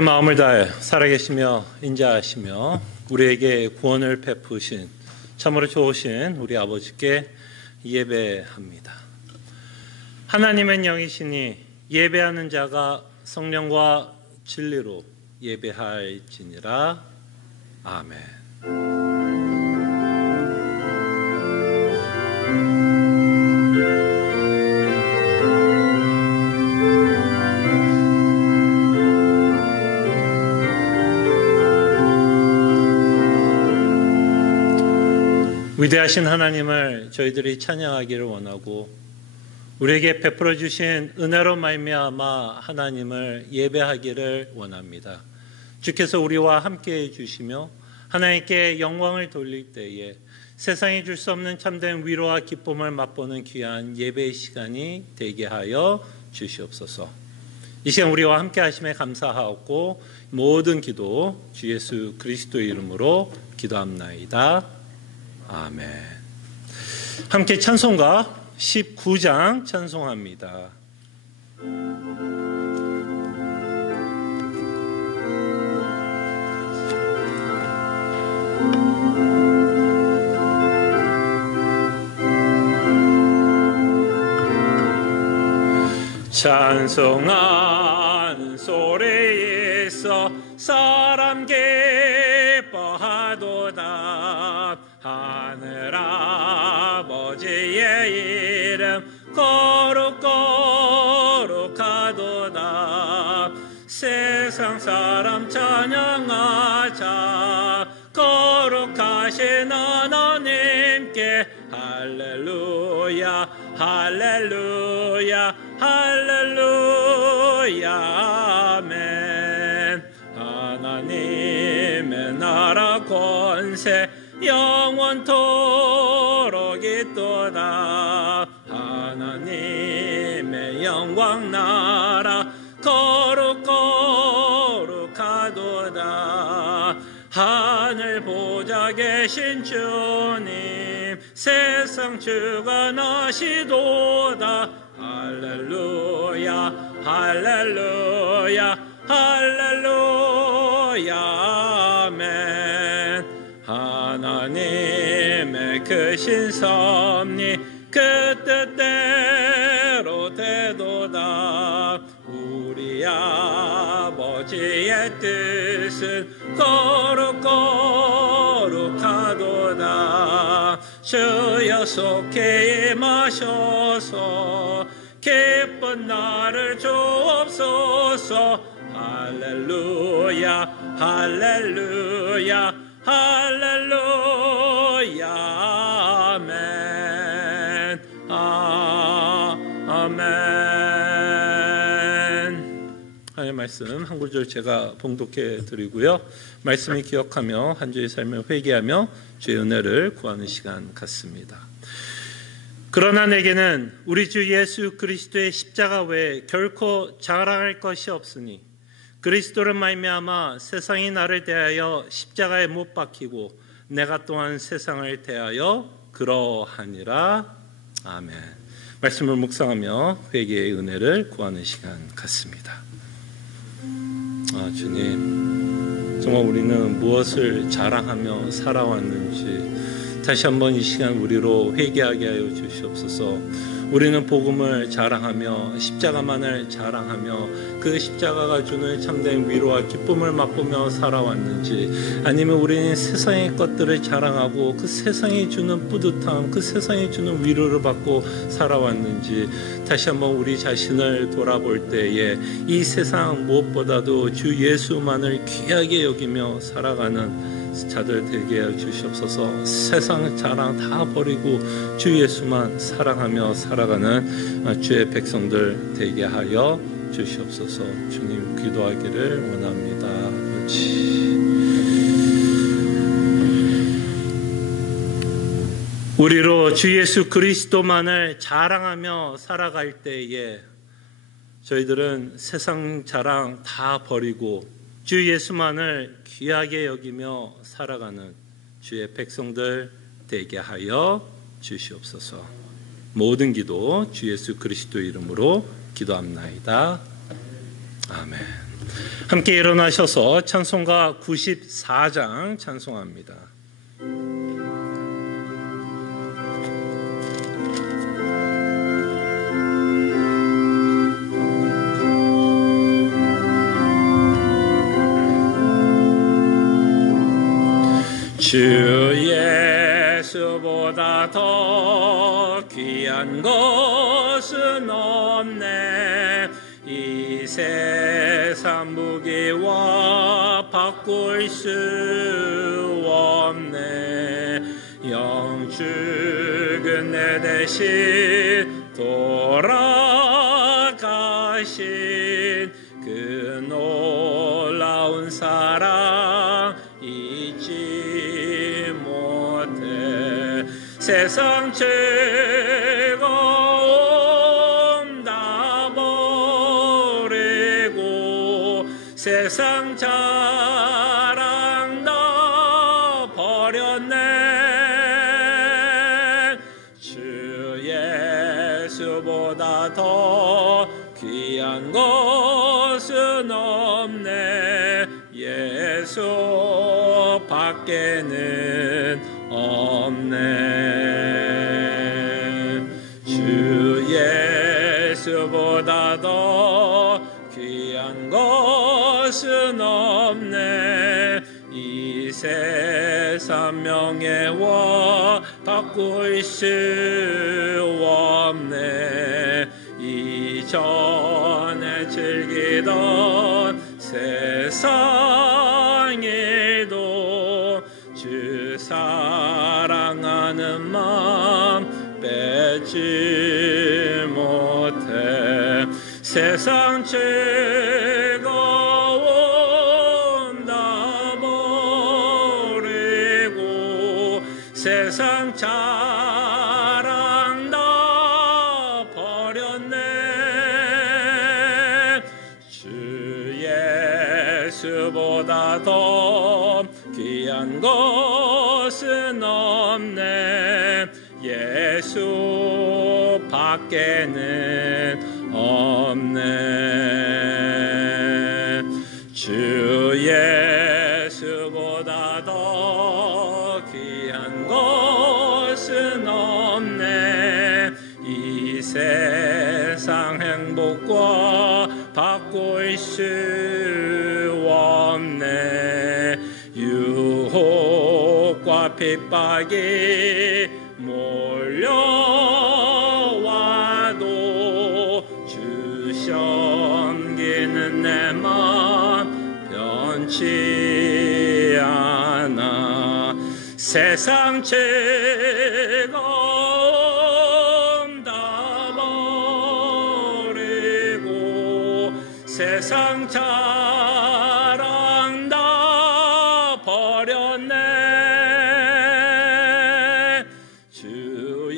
마음을 다해 살아계시며 인자하시며 우리에게 구원을 베푸신 참으로 좋으신 우리 아버지께 예배합니다. 하나님은 영이시니 예배하는 자가 성령과 진리로 예배할지니라. 아멘. 위대하신 하나님을 저희들이 찬양하기를 원하고 우리에게 베풀어 주신 은혜로 말미암아 하나님을 예배하기를 원합니다. 주께서 우리와 함께해 주시며 하나님께 영광을 돌릴 때에 세상이 줄 수 없는 참된 위로와 기쁨을 맛보는 귀한 예배의 시간이 되게 하여 주시옵소서. 이 시간 우리와 함께 하심에 감사하옵고 모든 기도 주 예수 그리스도의 이름으로 기도합나이다. 아멘. 함께 찬송가 19장 찬송합니다. 찬송하는 소리에서 사람 기뻐하도다. 하늘 아버지의 이름 거룩거룩하도다. 세상 사람 찬양하자. 거룩하신 하나님께 할렐루야 할렐루야 할렐루야 아멘. 하나님의 나라 권세 영원토록 있도다. 하나님의 영광 나라 거룩거룩하도다. 하늘 보좌 계신 주님 세상 주관하시도다. 할렐루야 할렐루야 할렐루야 아멘. 하나님의 크신 섭리 그 뜻대로 되도다. 우리 아버지의 뜻은 거룩거룩하도다. 주여 속히 임하셔서 기쁜 나를 주옵소서. 할렐루야 할렐루야 할렐루야 아멘. 아멘. 하나님의 말씀 한 구절 제가 봉독해 드리고요. 말씀을 기억하며 한 주의 삶을 회개하며 주의 은혜를 구하는 시간 갖습니다. 그러나 내게는 우리 주 예수 그리스도의 십자가 외에 결코 자랑할 것이 없으니 그리스도를 말미암아 세상이 나를 대하여 십자가에 못 박히고 내가 또한 세상을 대하여 그러하니라. 아멘. 말씀을 묵상하며 회개의 은혜를 구하는 시간 갖습니다. 주님, 정말 우리는 무엇을 자랑하며 살아왔는지 다시 한번 이 시간 우리로 회개하게 하여 주시옵소서. 우리는 복음을 자랑하며 십자가만을 자랑하며 그 십자가가 주는 참된 위로와 기쁨을 맛보며 살아왔는지, 아니면 우리는 세상의 것들을 자랑하고 그 세상이 주는 뿌듯함, 그 세상이 주는 위로를 받고 살아왔는지 다시 한번 우리 자신을 돌아볼 때에 이 세상 무엇보다도 주 예수만을 귀하게 여기며 살아가는 자들 되게 해 주시옵소서. 세상 자랑 다 버리고 주 예수만 사랑하며 살아가는 주의 백성들 되게 하여 주시옵소서. 주님 기도하기를 원합니다. 우리로 주 예수 그리스도만을 자랑하며 살아갈 때에 저희들은 세상 자랑 다 버리고 주 예수만을 귀하게 여기며 살아가는 주의 백성들 되게 하여 주시옵소서. 모든 기도 주 예수 그리스도 이름으로 기도합나이다. 아멘. 함께 일어나셔서 찬송가 94장 찬송합니다. 주 예수보다 더 귀한 것은 없네. 이 세상 무기와 바꿀 수 없네. 영축은 내 대신 돌아가신 그 놀라운 사랑 잊지 못해. 세상 즐거움 다 버리고 세상 자랑 다 버렸네. 주 예수보다 더 귀한 것은 없네. 예수 밖에는 없네. 주 예수보다 더 귀한 것은 없네. 이 세상 명예와 바꿀 수 없네. 이전에 즐기던 세상 일도 주 사랑하는 마음 빼지 못해. 세상 즐거움 다 버리고 세상 자랑 다 버렸네. 주 예수보다 더 귀한 것은 없네. 예수 밖에는 없네. 주 예수보다 더 귀한 것은 없네. 이 세상 행복과 바꿀 수 없네. 유혹과 핍박이 몰려와도 주 섬기는 내 마음 변치 않아. 세상 즐거움 다 버리고 세상 자랑 다 버렸네. 주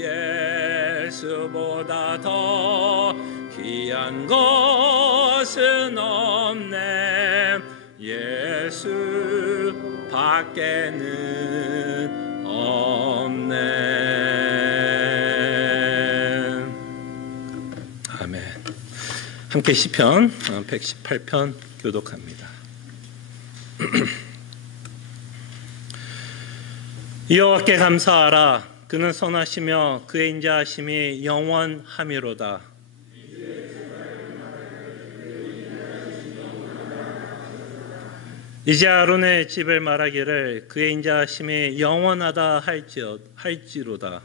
예수보다 더 귀한 것은 없네. 예수 밖에는 없네. 아멘. 함께 시편 118편 교독합니다. 여호와께 감사하라. 그는 선하시며 그의 인자하심이 영원하미로다. 이제 아론의 집을 말하기를 그의 인자하심이 영원하다 할지로다.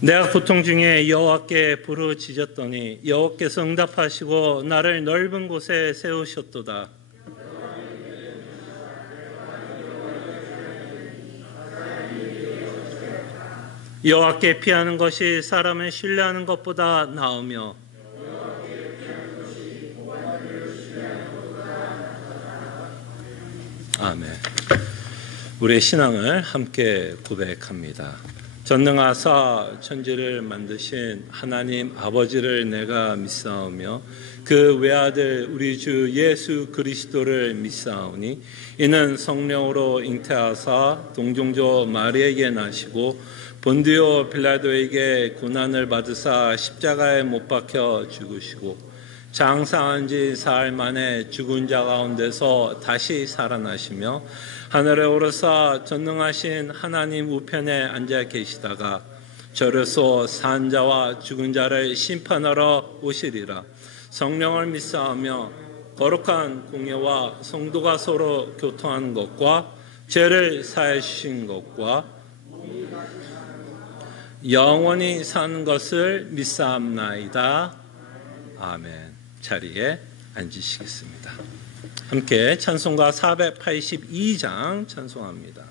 내가 고통 중에 여호와께 부르짖었더니 여호와께서 응답하시고 나를 넓은 곳에 세우셨도다. 여호와께 피하는 것이 사람을 신뢰하는 것보다 나으며 아멘. 우리의 신앙을 함께 고백합니다. 전능하사 천지를 만드신 하나님 아버지를 내가 믿사오며 그 외아들 우리 주 예수 그리스도를 믿사오니 이는 성령으로 잉태하사 동정조 마리에게 나시고 본디오 빌라도에게 고난을 받으사 십자가에 못 박혀 죽으시고 장사한 지 사흘 만에 죽은 자 가운데서 다시 살아나시며 하늘에 오르사 전능하신 하나님 우편에 앉아 계시다가 저로서 산 자와 죽은 자를 심판하러 오시리라. 성령을 믿사오며 거룩한 공예와 성도가 서로 교통하는 것과 죄를 사해 주신 것과 영원히 사는 것을 믿사옵나이다. 아멘. 자리에 앉으시겠습니다. 함께 찬송가 482장 찬송합니다.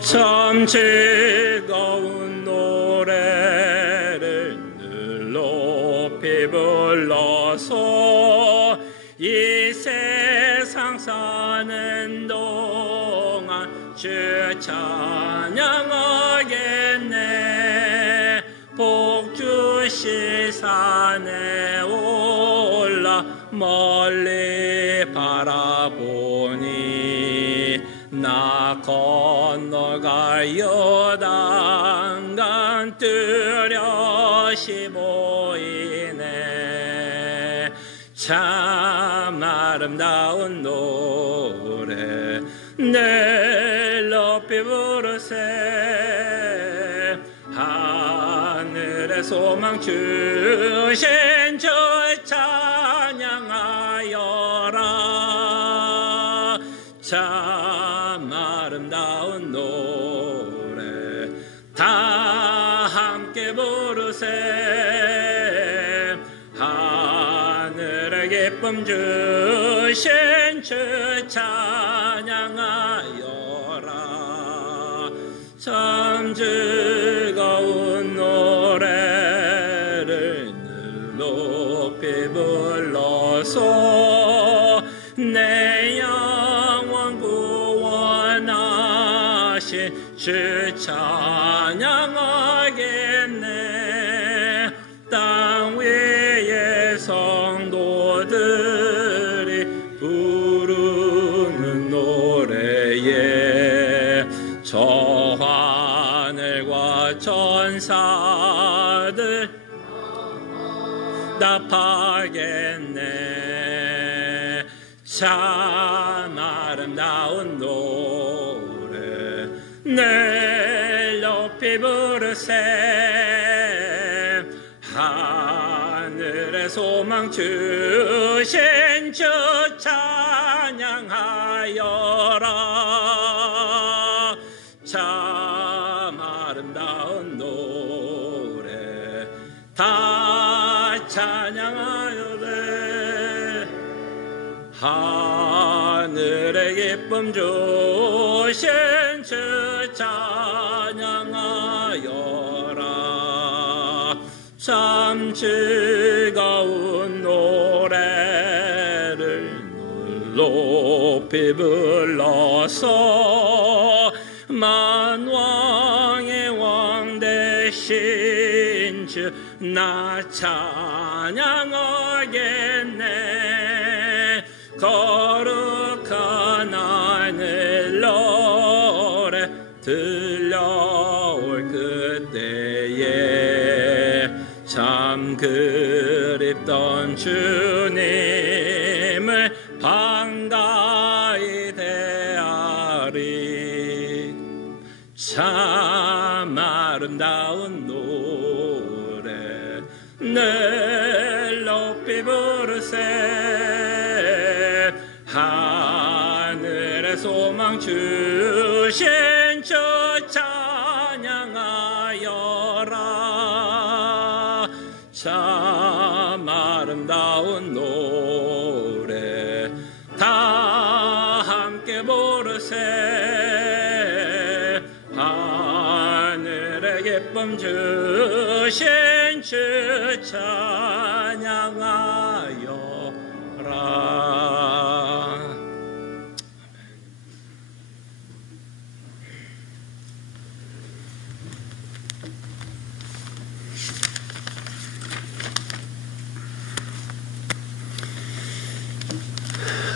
참 즐거운 노래를 늘 높이 불러서 이 세상 사는 동안 주 찬양하겠네. 복 주실 산에 올라 멀리 바라보니 나 건너갈 요단강 뚜렷이 보이네. 참 아름다운 노래 늘 높이 부르세. 하늘의 소망 주신 주 찬양하여라. 참 아름다운 노래 다 함께 부르세. 하늘의 기쁨 주신 주 찬양하여라. 참 즐거운 노래를 늘 높이 불러서 내 영혼 구원하신 주 찬양하겠네. 땅 위의 성도들이 부르는 노래에 저 하늘과 천사들 답하겠네. 참 아름다운 노래 늘 높이 부르세. 하늘의 소망 주신 주 찬양하여라. 참 아름다운 노래 다 찬양하여라. 하늘의 기쁨 주신 주 찬양하여라. 참 즐거운 노래를 높이 불러서 만왕의 왕 되신 주 나 찬양하겠네. 거룩한 하늘 노래 들려올 그때에 참 그립던 주님을 반가이 대하리. 참 아름다운 노래 늘 높이 부르세. 하늘의 소망 주신 주 찬양하여라. 참 아름다운 노래 다 함께 부르세. 하늘의 기쁨 주신 주 찬양하여라.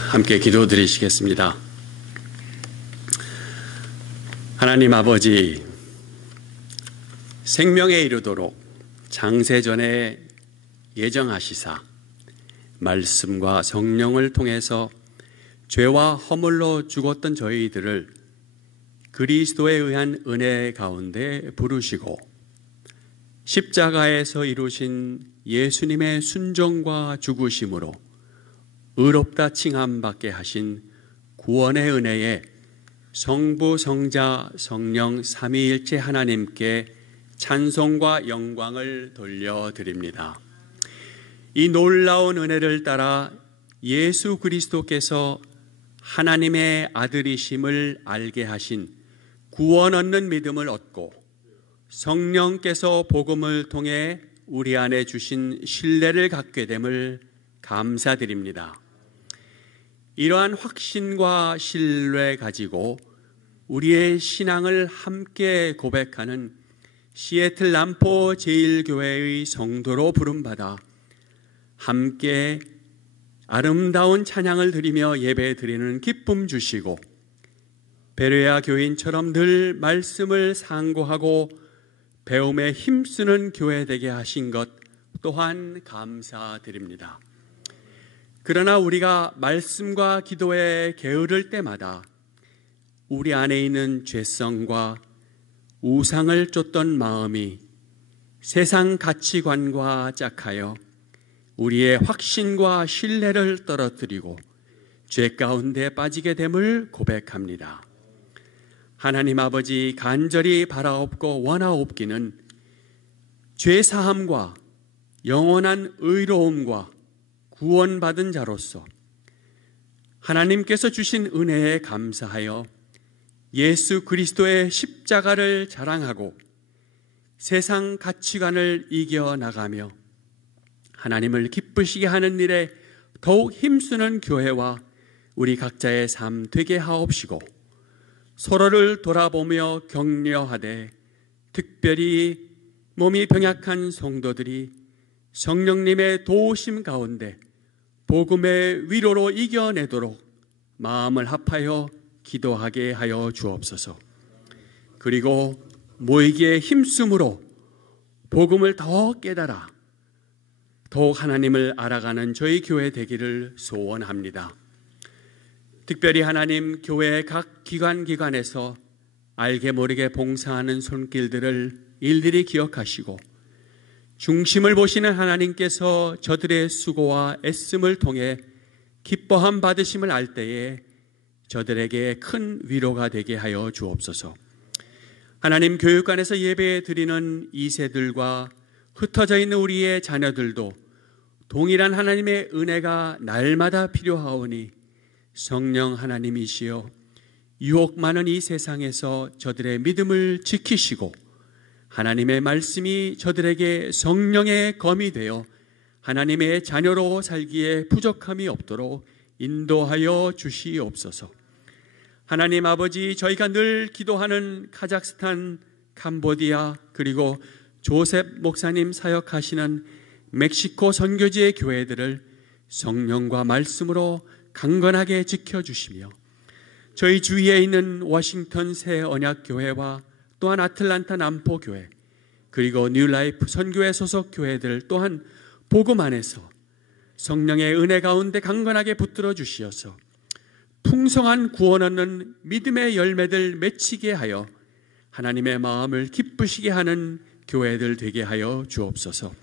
함께 기도드리시겠습니다. 하나님 아버지, 생명에 이르도록 장세전에 예정하시사 말씀과 성령을 통해서 죄와 허물로 죽었던 저희들을 그리스도에 의한 은혜 가운데 부르시고 십자가에서 이루신 예수님의 순종과 죽으심으로 의롭다 칭함받게 하신 구원의 은혜에 성부, 성자, 성령 삼위일체 하나님께 찬송과 영광을 돌려드립니다. 이 놀라운 은혜를 따라 예수 그리스도께서 하나님의 아들이심을 알게 하신 구원 얻는 믿음을 얻고 성령께서 복음을 통해 우리 안에 주신 신뢰를 갖게 됨을 감사드립니다. 이러한 확신과 신뢰 가지고 우리의 신앙을 함께 고백하는 시애틀 남포 제1교회의 성도로 부름받아 함께 아름다운 찬양을 드리며 예배 드리는 기쁨 주시고 베레아 교인처럼 늘 말씀을 상고하고 배움에 힘쓰는 교회 되게 하신 것 또한 감사드립니다. 그러나 우리가 말씀과 기도에 게으를 때마다 우리 안에 있는 죄성과 우상을 쫓던 마음이 세상 가치관과 짝하여 우리의 확신과 신뢰를 떨어뜨리고 죄 가운데 빠지게 됨을 고백합니다. 하나님 아버지, 간절히 바라옵고 원하옵기는 죄사함과 영원한 의로움과 구원받은 자로서 하나님께서 주신 은혜에 감사하여 예수 그리스도의 십자가를 자랑하고 세상 가치관을 이겨나가며 하나님을 기쁘시게 하는 일에 더욱 힘쓰는 교회와 우리 각자의 삶 되게 하옵시고 서로를 돌아보며 격려하되 특별히 몸이 병약한 성도들이 성령님의 도우심 가운데 복음의 위로로 이겨내도록 마음을 합하여 기도하게 하여 주옵소서. 그리고 모이기에 힘쓰므로 복음을 더 깨달아 더욱 하나님을 알아가는 저희 교회 되기를 소원합니다. 특별히 하나님, 교회의 각 기관에서 알게 모르게 봉사하는 손길들을 일일이 기억하시고 중심을 보시는 하나님께서 저들의 수고와 애씀을 통해 기뻐함 받으심을 알 때에 저들에게 큰 위로가 되게 하여 주옵소서. 하나님, 교육관에서 예배 드리는 2세들과 흩어져 있는 우리의 자녀들도 동일한 하나님의 은혜가 날마다 필요하오니 성령 하나님이시여 유혹 많은 이 세상에서 저들의 믿음을 지키시고 하나님의 말씀이 저들에게 성령의 검이 되어 하나님의 자녀로 살기에 부족함이 없도록 인도하여 주시옵소서. 하나님 아버지, 저희가 늘 기도하는 카자흐스탄, 캄보디아, 그리고 조셉 목사님 사역하시는 멕시코 선교지의 교회들을 성령과 말씀으로 강건하게 지켜주시며 저희 주위에 있는 워싱턴 새 언약교회와 또한 아틀란타 남포교회 그리고 뉴라이프 선교회 소속 교회들 또한 복음 안에서 성령의 은혜 가운데 강건하게 붙들어 주시어서 풍성한 구원 얻는 믿음의 열매들 맺히게 하여 하나님의 마음을 기쁘시게 하는 교회들 되게 하여 주옵소서.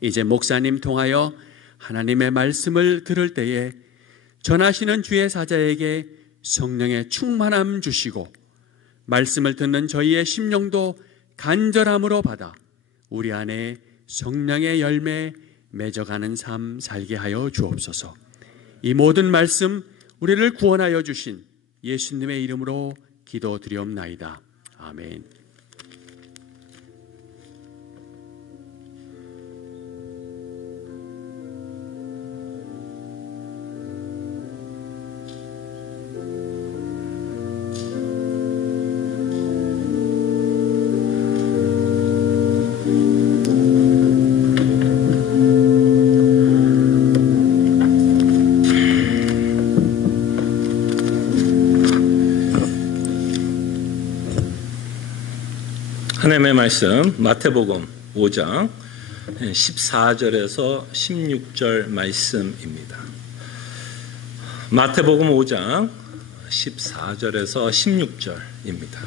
이제 목사님 통하여 하나님의 말씀을 들을 때에 전하시는 주의 사자에게 성령의 충만함 주시고 말씀을 듣는 저희의 심령도 간절함으로 받아 우리 안에 성령의 열매 맺어가는 삶 살게 하여 주옵소서. 이 모든 말씀 우리를 구원하여 주신 예수님의 이름으로 기도드리옵나이다. 아멘. 하나님의 말씀 마태복음 5장 14절에서 16절 말씀입니다. 마태복음 5장 14절에서 16절입니다.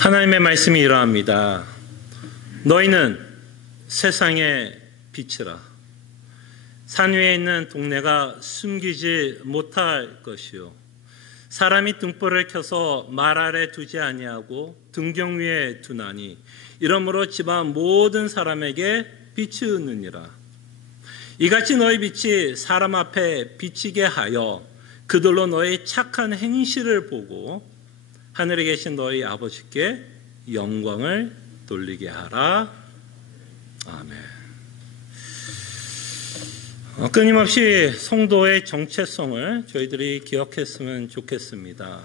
하나님의 말씀이 이러합니다. 너희는 세상의 빛이라. 산 위에 있는 동네가 숨기지 못할 것이요. 사람이 등불을 켜서 말 아래 두지 아니하고 등경 위에 두나니 이러므로 집안 모든 사람에게 비추느니라. 이같이 너희 빛이 사람 앞에 비치게 하여 그들로 너희 착한 행실을 보고 하늘에 계신 너희 아버지께 영광을 돌리게 하라. 아멘. 끊임없이 성도의 정체성을 저희들이 기억했으면 좋겠습니다.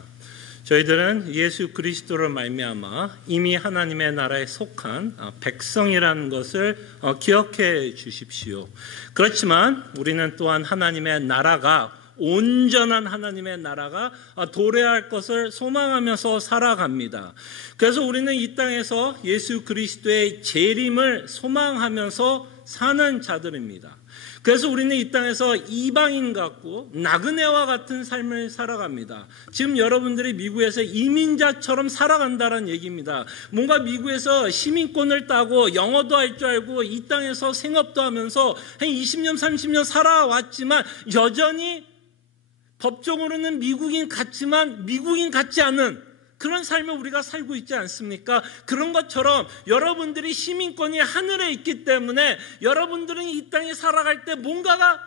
저희들은 예수 그리스도를 말미암아 이미 하나님의 나라에 속한 백성이라는 것을 기억해 주십시오. 그렇지만 우리는 또한 하나님의 나라가 온전한 하나님의 나라가 도래할 것을 소망하면서 살아갑니다. 그래서 우리는 이 땅에서 예수 그리스도의 재림을 소망하면서 사는 자들입니다. 그래서 우리는 이 땅에서 이방인 같고 나그네와 같은 삶을 살아갑니다. 지금 여러분들이 미국에서 이민자처럼 살아간다는 얘기입니다. 뭔가 미국에서 시민권을 따고 영어도 할 줄 알고 이 땅에서 생업도 하면서 한 20년, 30년 살아왔지만 여전히 법적으로는 미국인 같지만 미국인 같지 않은 그런 삶을 우리가 살고 있지 않습니까? 그런 것처럼 여러분들이 시민권이 하늘에 있기 때문에 여러분들은 이 땅에 살아갈 때 뭔가가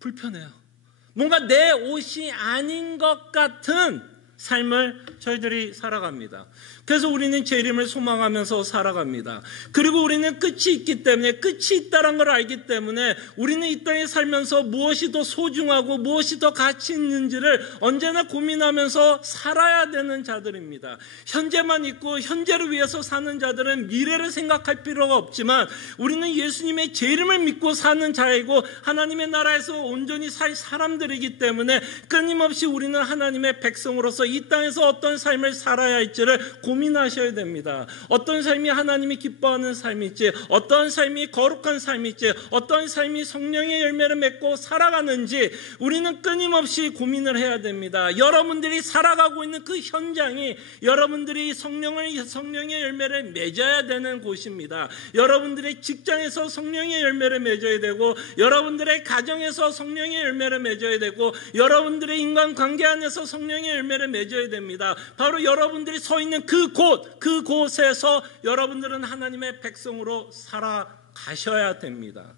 불편해요. 뭔가 내 옷이 아닌 것 같은 삶을 저희들이 살아갑니다. 그래서 우리는 재림을 소망하면서 살아갑니다. 그리고 우리는 끝이 있기 때문에 끝이 있다는 걸 알기 때문에 우리는 이 땅에 살면서 무엇이 더 소중하고 무엇이 더 가치 있는지를 언제나 고민하면서 살아야 되는 자들입니다. 현재만 있고 현재를 위해서 사는 자들은 미래를 생각할 필요가 없지만 우리는 예수님의 재림을 믿고 사는 자이고 하나님의 나라에서 온전히 살 사람들이기 때문에 끊임없이 우리는 하나님의 백성으로서 이 땅에서 어떤 삶을 살아야 할지를 고민하셔야 됩니다. 어떤 삶이 하나님이 기뻐하는 삶일지, 어떤 삶이 거룩한 삶일지, 어떤 삶이 성령의 열매를 맺고 살아가는지 우리는 끊임없이 고민을 해야 됩니다. 여러분들이 살아가고 있는 그 현장이 여러분들이 성령의 열매를 맺어야 되는 곳입니다. 여러분들의 직장에서 성령의 열매를 맺어야 되고 여러분들의 가정에서 성령의 열매를 맺어야 되고 여러분들의 인간관계 안에서 성령의 열매를 맺어야 됩니다. 바로 여러분들이 서 있는 그곳에서 여러분들은 하나님의 백성으로 살아가셔야 됩니다.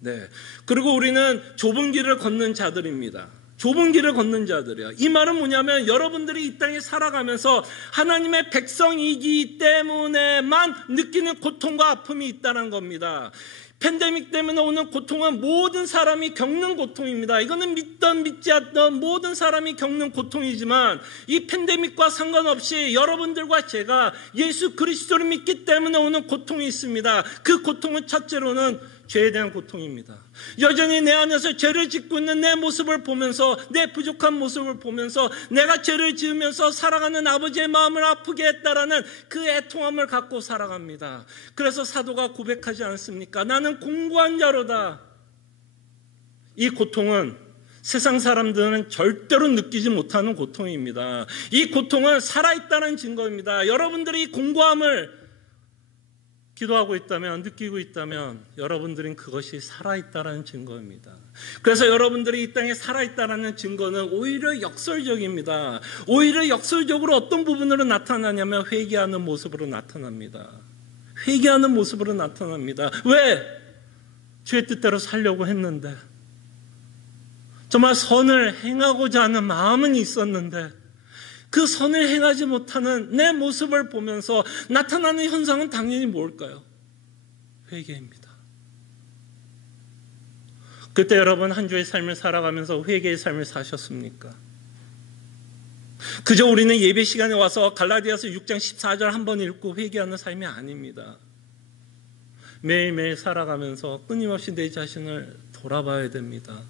네. 그리고 우리는 좁은 길을 걷는 자들입니다. 좁은 길을 걷는 자들이야. 이 말은 뭐냐면 여러분들이 이 땅에 살아가면서 하나님의 백성이기 때문에만 느끼는 고통과 아픔이 있다는 겁니다. 팬데믹 때문에 오는 고통은 모든 사람이 겪는 고통입니다. 이거는 믿던 믿지 않던 모든 사람이 겪는 고통이지만 이 팬데믹과 상관없이 여러분들과 제가 예수 그리스도를 믿기 때문에 오는 고통이 있습니다. 그 고통은 첫째로는 죄에 대한 고통입니다. 여전히 내 안에서 죄를 짓고 있는 내 모습을 보면서 내 부족한 모습을 보면서 내가 죄를 지으면서 살아가는 아버지의 마음을 아프게 했다라는 그 애통함을 갖고 살아갑니다. 그래서 사도가 고백하지 않습니까? 나는 공고한 자로다. 이 고통은 세상 사람들은 절대로 느끼지 못하는 고통입니다. 이 고통은 살아있다는 증거입니다. 여러분들이 이 공고함을 기도하고 있다면, 느끼고 있다면 여러분들은 그것이 살아있다는 증거입니다. 그래서 여러분들이 이 땅에 살아있다는 증거는 오히려 역설적입니다. 오히려 역설적으로 어떤 부분으로 나타나냐면 회개하는 모습으로 나타납니다. 회개하는 모습으로 나타납니다. 왜? 주의 뜻대로 살려고 했는데 정말 선을 행하고자 하는 마음은 있었는데 그 선을 행하지 못하는 내 모습을 보면서 나타나는 현상은 당연히 뭘까요? 회개입니다. 그때 여러분 한 주의 삶을 살아가면서 회개의 삶을 사셨습니까? 그저 우리는 예배 시간에 와서 갈라디아서 6장 14절 한번 읽고 회개하는 삶이 아닙니다. 매일매일 살아가면서 끊임없이 내 자신을 돌아봐야 됩니다.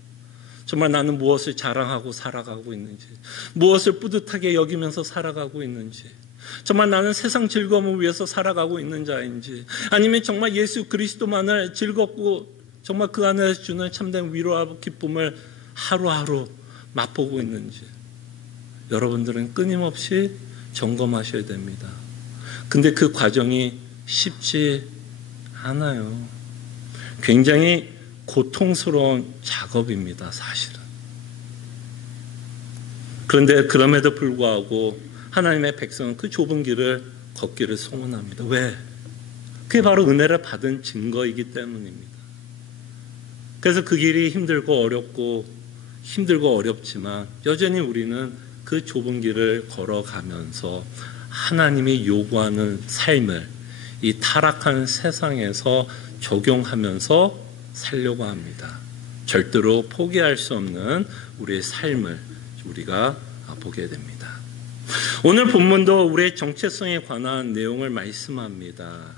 정말 나는 무엇을 자랑하고 살아가고 있는지, 무엇을 뿌듯하게 여기면서 살아가고 있는지, 정말 나는 세상 즐거움을 위해서 살아가고 있는 자인지, 아니면 정말 예수 그리스도만을 즐겁고 정말 그 안에서 주는 참된 위로와 기쁨을 하루하루 맛보고 있는지 여러분들은 끊임없이 점검하셔야 됩니다. 근데 그 과정이 쉽지 않아요. 굉장히 고통스러운 작업입니다, 사실은. 그런데 그럼에도 불구하고 하나님의 백성은 그 좁은 길을 걷기를 소원합니다. 왜? 그게 바로 은혜를 받은 증거이기 때문입니다. 그래서 그 길이 힘들고 어렵지만 여전히 우리는 그 좁은 길을 걸어가면서 하나님이 요구하는 삶을 이 타락한 세상에서 적용하면서 살려고 합니다. 절대로 포기할 수 없는 우리의 삶을 우리가 보게 됩니다. 오늘 본문도 우리의 정체성에 관한 내용을 말씀합니다.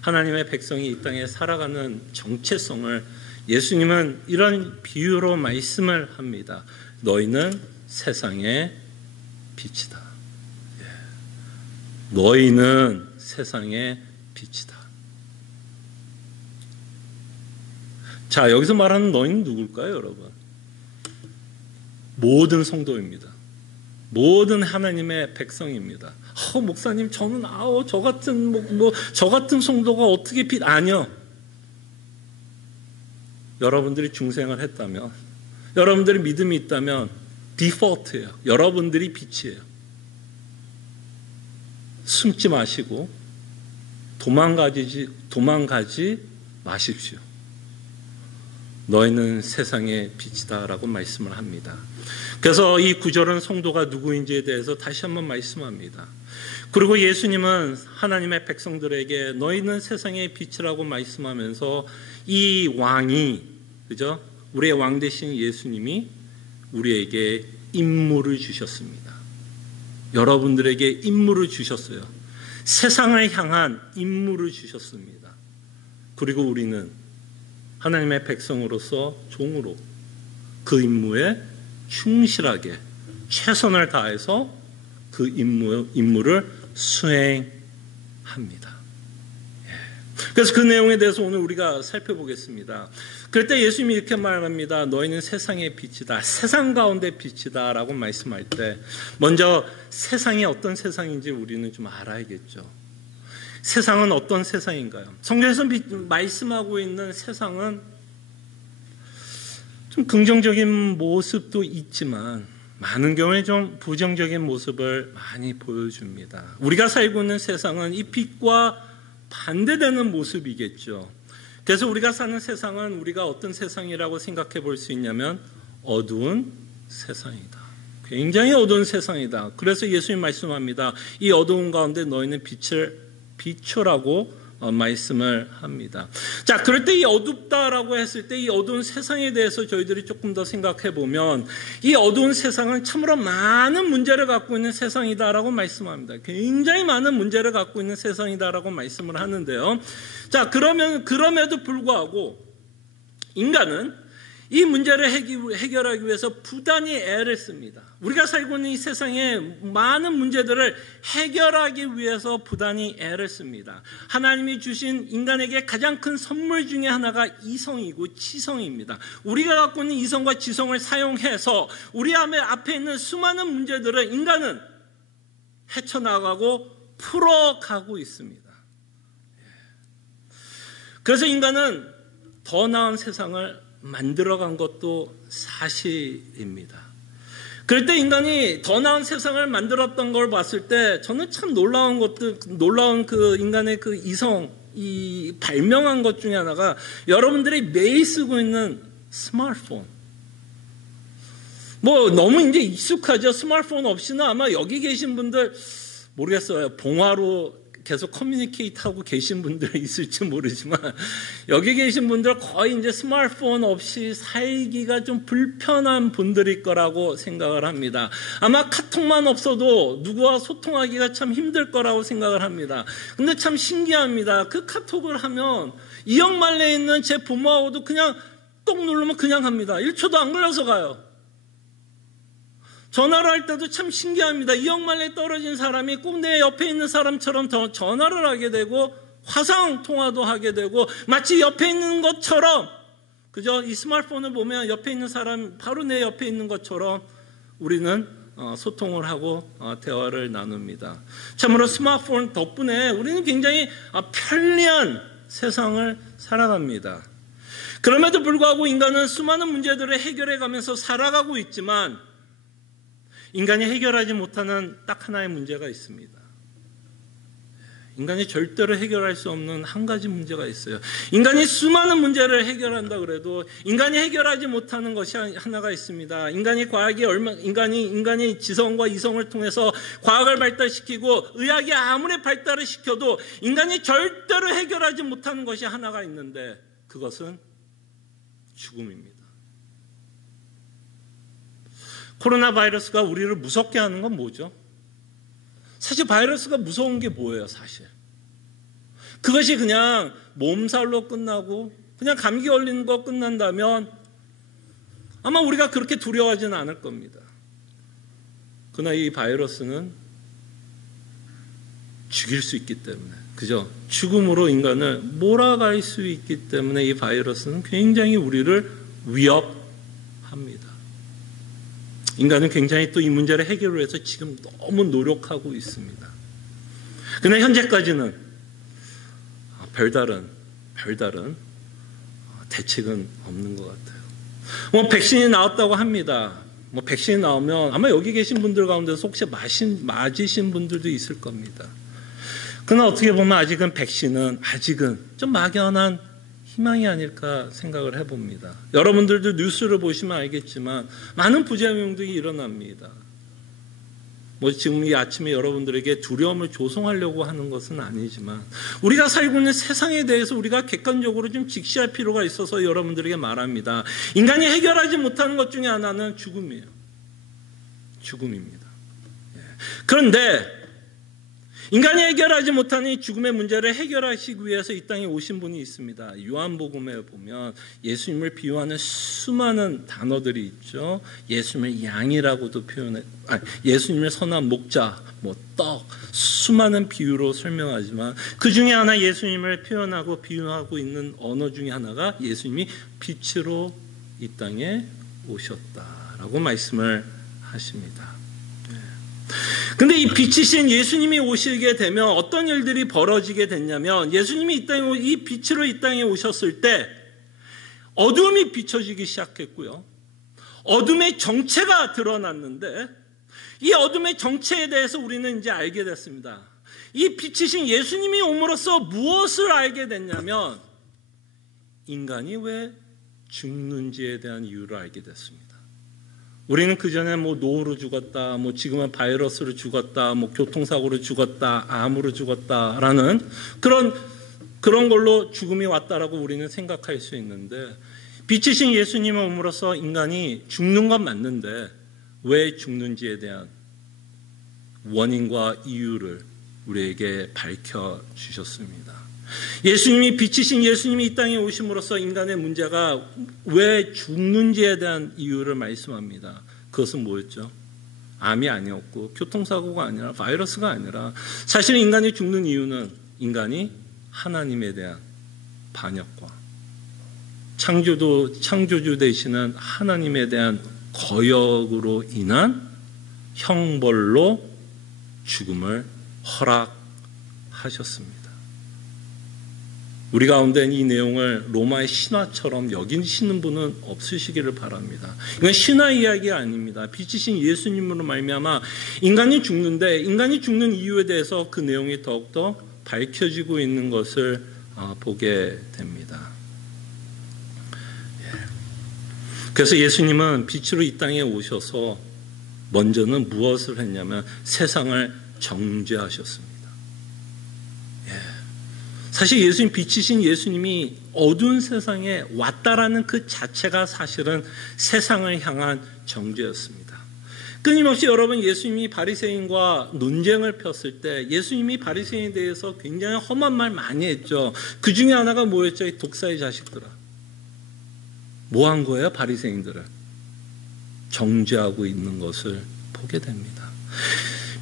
하나님의 백성이 이 땅에 살아가는 정체성을 예수님은 이런 비유로 말씀을 합니다. 너희는 세상의 빛이다. 너희는 세상의 빛이다. 자, 여기서 말하는 너희는 누굴까요, 여러분? 모든 성도입니다. 모든 하나님의 백성입니다. 목사님, 저는 저 같은 성도가 어떻게 빛? 아니요. 여러분들이 중생을 했다면, 여러분들이 믿음이 있다면 디폴트예요. 여러분들이 빛이에요. 숨지 마시고 도망가지 마십시오. 너희는 세상의 빛이다라고 말씀을 합니다. 그래서 이 구절은 성도가 누구인지에 대해서 다시 한번 말씀합니다. 그리고 예수님은 하나님의 백성들에게 너희는 세상의 빛이라고 말씀하면서 이 왕이, 그죠? 우리의 왕 되신 예수님이 우리에게 임무를 주셨습니다. 여러분들에게 임무를 주셨어요. 세상을 향한 임무를 주셨습니다. 그리고 우리는 하나님의 백성으로서 종으로 그 임무에 충실하게 최선을 다해서 그 임무를 수행합니다. 그래서 그 내용에 대해서 오늘 우리가 살펴보겠습니다. 그럴 때 예수님이 이렇게 말합니다. 너희는 세상의 빛이다. 세상 가운데 빛이다 라고 말씀할 때 먼저 세상이 어떤 세상인지 우리는 좀 알아야겠죠. 세상은 어떤 세상인가요? 성경에서 말씀하고 있는 세상은 좀 긍정적인 모습도 있지만 많은 경우에 좀 부정적인 모습을 많이 보여줍니다. 우리가 살고 있는 세상은 이 빛과 반대되는 모습이겠죠. 그래서 우리가 사는 세상은 우리가 어떤 세상이라고 생각해 볼 수 있냐면 어두운 세상이다. 굉장히 어두운 세상이다. 그래서 예수님 말씀합니다. 이 어두운 가운데 너희는 빛을 비추라고 말씀을 합니다. 자, 그럴 때 이 어둡다라고 했을 때 이 어두운 세상에 대해서 저희들이 조금 더 생각해 보면 이 어두운 세상은 참으로 많은 문제를 갖고 있는 세상이다라고 말씀합니다. 굉장히 많은 문제를 갖고 있는 세상이다라고 말씀을 하는데요. 자, 그럼에도 불구하고 인간은 이 문제를 해결하기 위해서 부단히 애를 씁니다. 우리가 살고 있는 이 세상의 많은 문제들을 해결하기 위해서 부단히 애를 씁니다. 하나님이 주신 인간에게 가장 큰 선물 중에 하나가 이성이고 지성입니다. 우리가 갖고 있는 이성과 지성을 사용해서 우리 앞에 있는 수많은 문제들을 인간은 헤쳐나가고 풀어가고 있습니다. 그래서 인간은 더 나은 세상을 만들어간 것도 사실입니다. 그럴 때 인간이 더 나은 세상을 만들었던 걸 봤을 때 저는 참 놀라운 그 인간의 그 이 발명한 것 중에 하나가 여러분들이 매일 쓰고 있는 스마트폰. 너무 이제 익숙하죠. 스마트폰 없이는 아마 여기 계신 분들 모르겠어요. 봉화로 계속 커뮤니케이트하고 계신 분들 있을지 모르지만 여기 계신 분들 거의 이제 스마트폰 없이 살기가 좀 불편한 분들일 거라고 생각을 합니다. 아마 카톡만 없어도 누구와 소통하기가 참 힘들 거라고 생각을 합니다. 근데 참 신기합니다. 그 카톡을 하면 이역만리에 있는 제 부모하고도 그냥 똑 누르면 그냥 갑니다. 1초도 안 걸려서 가요. 전화를 할 때도 참 신기합니다. 이역만리에 떨어진 사람이 꼭 내 옆에 있는 사람처럼 전화를 하게 되고 화상 통화도 하게 되고 마치 옆에 있는 것처럼, 그죠? 이 스마트폰을 보면 옆에 있는 사람 바로 내 옆에 있는 것처럼 우리는 소통을 하고 대화를 나눕니다. 참으로 스마트폰 덕분에 우리는 굉장히 편리한 세상을 살아갑니다. 그럼에도 불구하고 인간은 수많은 문제들을 해결해 가면서 살아가고 있지만 인간이 해결하지 못하는 딱 하나의 문제가 있습니다. 인간이 절대로 해결할 수 없는 한 가지 문제가 있어요. 인간이 수많은 문제를 해결한다 그래도 인간이 해결하지 못하는 것이 하나가 있습니다. 인간이 지성과 이성을 통해서 과학을 발달시키고 의학이 아무리 발달을 시켜도 인간이 절대로 해결하지 못하는 것이 하나가 있는데 그것은 죽음입니다. 코로나 바이러스가 우리를 무섭게 하는 건 뭐죠? 사실 바이러스가 무서운 게 뭐예요, 사실? 그것이 그냥 몸살로 끝나고 그냥 감기 걸리는 거 끝난다면 아마 우리가 그렇게 두려워하지는 않을 겁니다. 그러나 이 바이러스는 죽일 수 있기 때문에, 그죠? 죽음으로 인간을 몰아갈 수 있기 때문에 이 바이러스는 굉장히 우리를 위협합니다. 인간은 굉장히 또 이 문제를 해결을 위해서 지금 너무 노력하고 있습니다. 그러나 현재까지는 별다른 대책은 없는 것 같아요. 백신이 나왔다고 합니다. 백신이 나오면 아마 여기 계신 분들 가운데서 혹시 맞으신 분들도 있을 겁니다. 그러나 어떻게 보면 아직은 백신은 좀 막연한 희망이 아닐까 생각을 해봅니다. 여러분들도 뉴스를 보시면 알겠지만 많은 부작용들이 일어납니다. 지금 이 아침에 여러분들에게 두려움을 조성하려고 하는 것은 아니지만 우리가 살고 있는 세상에 대해서 우리가 객관적으로 좀 직시할 필요가 있어서 여러분들에게 말합니다. 인간이 해결하지 못하는 것 중에 하나는 죽음이에요. 죽음입니다. 그런데 인간이 해결하지 못하는 이 죽음의 문제를 해결하시기 위해서 이 땅에 오신 분이 있습니다. 요한복음에 보면 예수님을 비유하는 수많은 단어들이 있죠. 예수님을 양이라고도 예수님을 선한 목자, 떡, 수많은 비유로 설명하지만 그 중에 하나 예수님을 표현하고 비유하고 있는 언어 중에 하나가 예수님이 빛으로 이 땅에 오셨다라고 말씀을 하십니다. 근데 이 빛이신 예수님이 오시게 되면 어떤 일들이 벌어지게 됐냐면 예수님이 이 빛으로 이 땅에 오셨을 때 어둠이 비춰지기 시작했고요. 어둠의 정체가 드러났는데 이 어둠의 정체에 대해서 우리는 이제 알게 됐습니다. 이 빛이신 예수님이 옴으로써 무엇을 알게 됐냐면 인간이 왜 죽는지에 대한 이유를 알게 됐습니다. 우리는 그전에 노후로 죽었다, 지금은 바이러스로 죽었다, 교통사고로 죽었다, 암으로 죽었다라는 그런 걸로 죽음이 왔다라고 우리는 생각할 수 있는데 빛이신 예수님을 옴으로써 인간이 죽는 건 맞는데 왜 죽는지에 대한 원인과 이유를 우리에게 밝혀주셨습니다. 예수님이 빛이신 예수님이 이 땅에 오심으로써 인간의 문제가 왜 죽는지에 대한 이유를 말씀합니다. 그것은 뭐였죠? 암이 아니었고 교통사고가 아니라 바이러스가 아니라 사실 인간이 죽는 이유는 인간이 하나님에 대한 반역과 창조주 되시는 하나님에 대한 거역으로 인한 형벌로 죽음을 허락하셨습니다. 우리 가운데 이 내용을 로마의 신화처럼 여기시는 분은 없으시기를 바랍니다. 이건 신화 이야기가 아닙니다. 빛이신 예수님으로 말미암아 인간이 죽는데 인간이 죽는 이유에 대해서 그 내용이 더욱더 밝혀지고 있는 것을 보게 됩니다. 그래서 예수님은 빛으로 이 땅에 오셔서 먼저는 무엇을 했냐면 세상을 정죄하셨습니다. 사실 예수님 빛이신 예수님이 어두운 세상에 왔다라는 그 자체가 사실은 세상을 향한 정죄였습니다. 끊임없이 여러분 예수님이 바리새인과 논쟁을 폈을 때 예수님이 바리새인에 대해서 굉장히 험한 말 많이 했죠. 그 중에 하나가 뭐였죠? 이 독사의 자식들아. 뭐 한 거예요? 바리새인들은 정죄하고 있는 것을 보게 됩니다.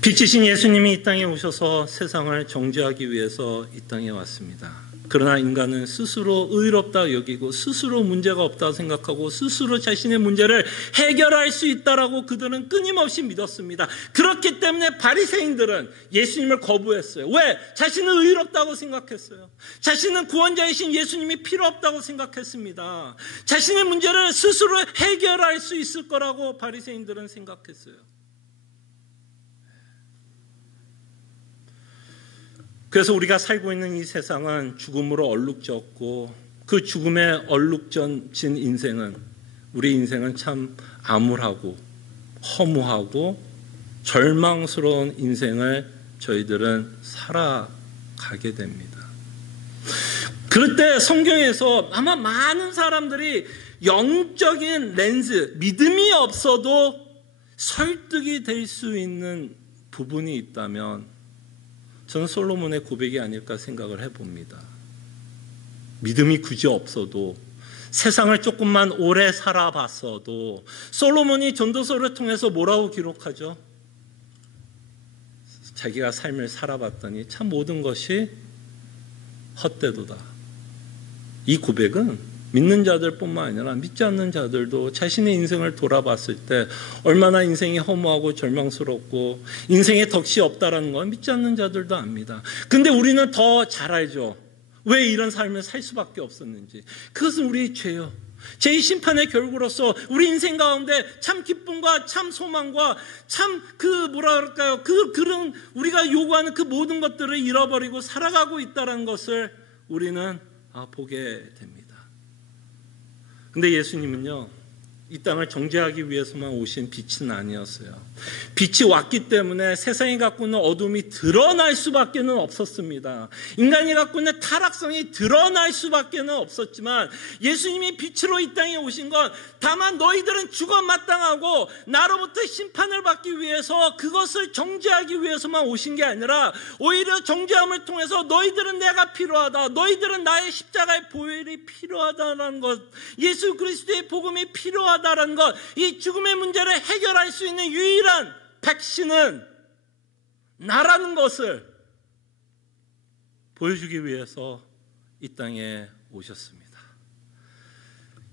빛이신 예수님이 이 땅에 오셔서 세상을 정죄하기 위해서 이 땅에 왔습니다. 그러나 인간은 스스로 의롭다 여기고 스스로 문제가 없다 생각하고 스스로 자신의 문제를 해결할 수 있다라고 그들은 끊임없이 믿었습니다. 그렇기 때문에 바리새인들은 예수님을 거부했어요. 왜? 자신은 의롭다고 생각했어요. 자신은 구원자이신 예수님이 필요 없다고 생각했습니다. 자신의 문제를 스스로 해결할 수 있을 거라고 바리새인들은 생각했어요. 그래서 우리가 살고 있는 이 세상은 죽음으로 얼룩졌고 그 죽음에 얼룩진 인생은 우리 인생은 참 암울하고 허무하고 절망스러운 인생을 저희들은 살아가게 됩니다. 그럴 때 성경에서 아마 많은 사람들이 영적인 렌즈, 믿음이 없어도 설득이 될 수 있는 부분이 있다면 저는 솔로몬의 고백이 아닐까 생각을 해봅니다. 믿음이 굳이 없어도 세상을 조금만 오래 살아봤어도 솔로몬이 전도서를 통해서 뭐라고 기록하죠? 자기가 삶을 살아봤더니 참 모든 것이 헛되도다. 이 고백은 믿는 자들뿐만 아니라 믿지 않는 자들도 자신의 인생을 돌아봤을 때 얼마나 인생이 허무하고 절망스럽고 인생에 덕이 없다라는 건 믿지 않는 자들도 압니다. 근데 우리는 더 잘 알죠. 왜 이런 삶을 살 수밖에 없었는지. 그것은 우리의 죄요. 죄의 심판의 결과로서 우리 인생 가운데 참 기쁨과 참 소망과 참 그런 우리가 요구하는 그 모든 것들을 잃어버리고 살아가고 있다는 것을 우리는 보게 됩니다. 근데 예수님은요, 이 땅을 정죄하기 위해서만 오신 빛은 아니었어요. 빛이 왔기 때문에 세상이 갖고 있는 어둠이 드러날 수밖에 없었습니다. 인간이 갖고 있는 타락성이 드러날 수밖에 없었지만 예수님이 빛으로 이 땅에 오신 건 다만 너희들은 죽어 마땅하고 나로부터 심판을 받기 위해서 그것을 정죄하기 위해서만 오신 게 아니라 오히려 정죄함을 통해서 너희들은 내가 필요하다. 너희들은 나의 십자가의 보혈이 필요하다는 것, 예수 그리스도의 복음이 필요하다는 것, 이 죽음의 문제를 해결할 수 있는 유일한 백신은 나라는 것을 보여주기 위해서 이 땅에 오셨습니다.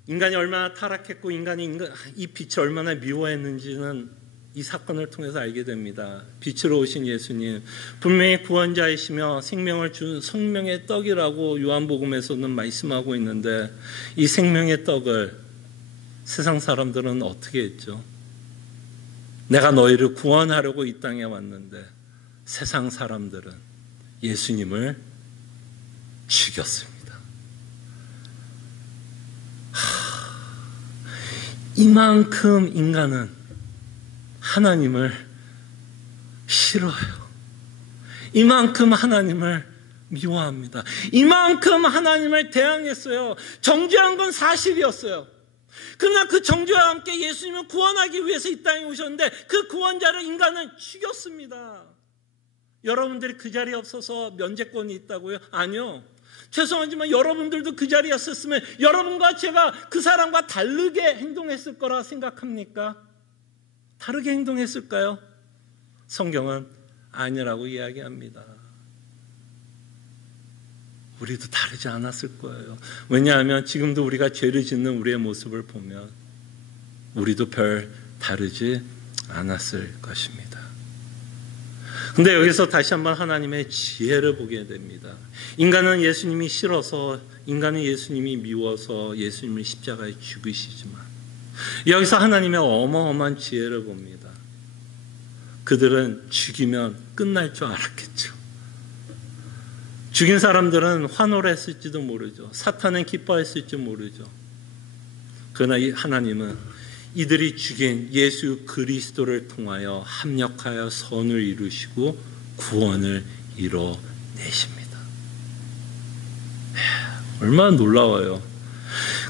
인간이 얼마나 타락했고 이 빛이 얼마나 미워했는지는 이 사건을 통해서 알게 됩니다. 빛으로 오신 예수님, 분명히 구원자이시며 생명을 준 생명의 떡이라고 요한복음에서는 말씀하고 있는데 이 생명의 떡을 세상 사람들은 어떻게 했죠? 내가 너희를 구원하려고 이 땅에 왔는데 세상 사람들은 예수님을 죽였습니다. 이만큼 인간은 하나님을 싫어요. 이만큼 하나님을 미워합니다. 이만큼 하나님을 대항했어요. 정죄한 건 사실이었어요. 그러나 그 정죄와 함께 예수님은 구원하기 위해서 이 땅에 오셨는데 그 구원자를 인간은 죽였습니다. 여러분들이 그 자리에 없어서 면죄권이 있다고요? 아니요. 죄송하지만 여러분들도 그 자리에 있었으면 여러분과 제가 그 사람과 다르게 행동했을 거라 생각합니까? 다르게 행동했을까요? 성경은 아니라고 이야기합니다. 우리도 다르지 않았을 거예요. 왜냐하면 지금도 우리가 죄를 짓는 우리의 모습을 보면 우리도 별 다르지 않았을 것입니다. 근데 여기서 다시 한번 하나님의 지혜를 보게 됩니다. 인간은 예수님이 싫어서, 인간은 예수님이 미워서 예수님을 십자가에 죽이시지만 여기서 하나님의 어마어마한 지혜를 봅니다. 그들은 죽이면 끝날 줄 알았겠죠. 죽인 사람들은 환호를 했을지도 모르죠. 사탄은 기뻐했을지 모르죠. 그러나 하나님은 이들이 죽인 예수 그리스도를 통하여 합력하여 선을 이루시고 구원을 이뤄내십니다. 얼마나 놀라워요.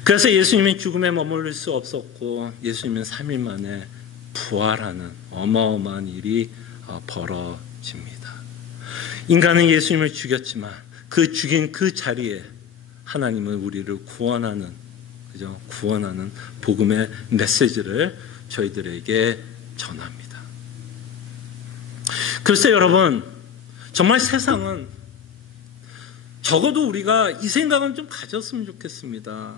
그래서 예수님이 죽음에 머무를 수 없었고 예수님은 3일 만에 부활하는 어마어마한 일이 벌어집니다. 인간은 예수님을 죽였지만 그 죽인 그 자리에 하나님은 우리를 구원하는 그죠? 구원하는 복음의 메시지를 저희들에게 전합니다. 글쎄 여러분, 정말 세상은 적어도 우리가 이 생각은 좀 가졌으면 좋겠습니다.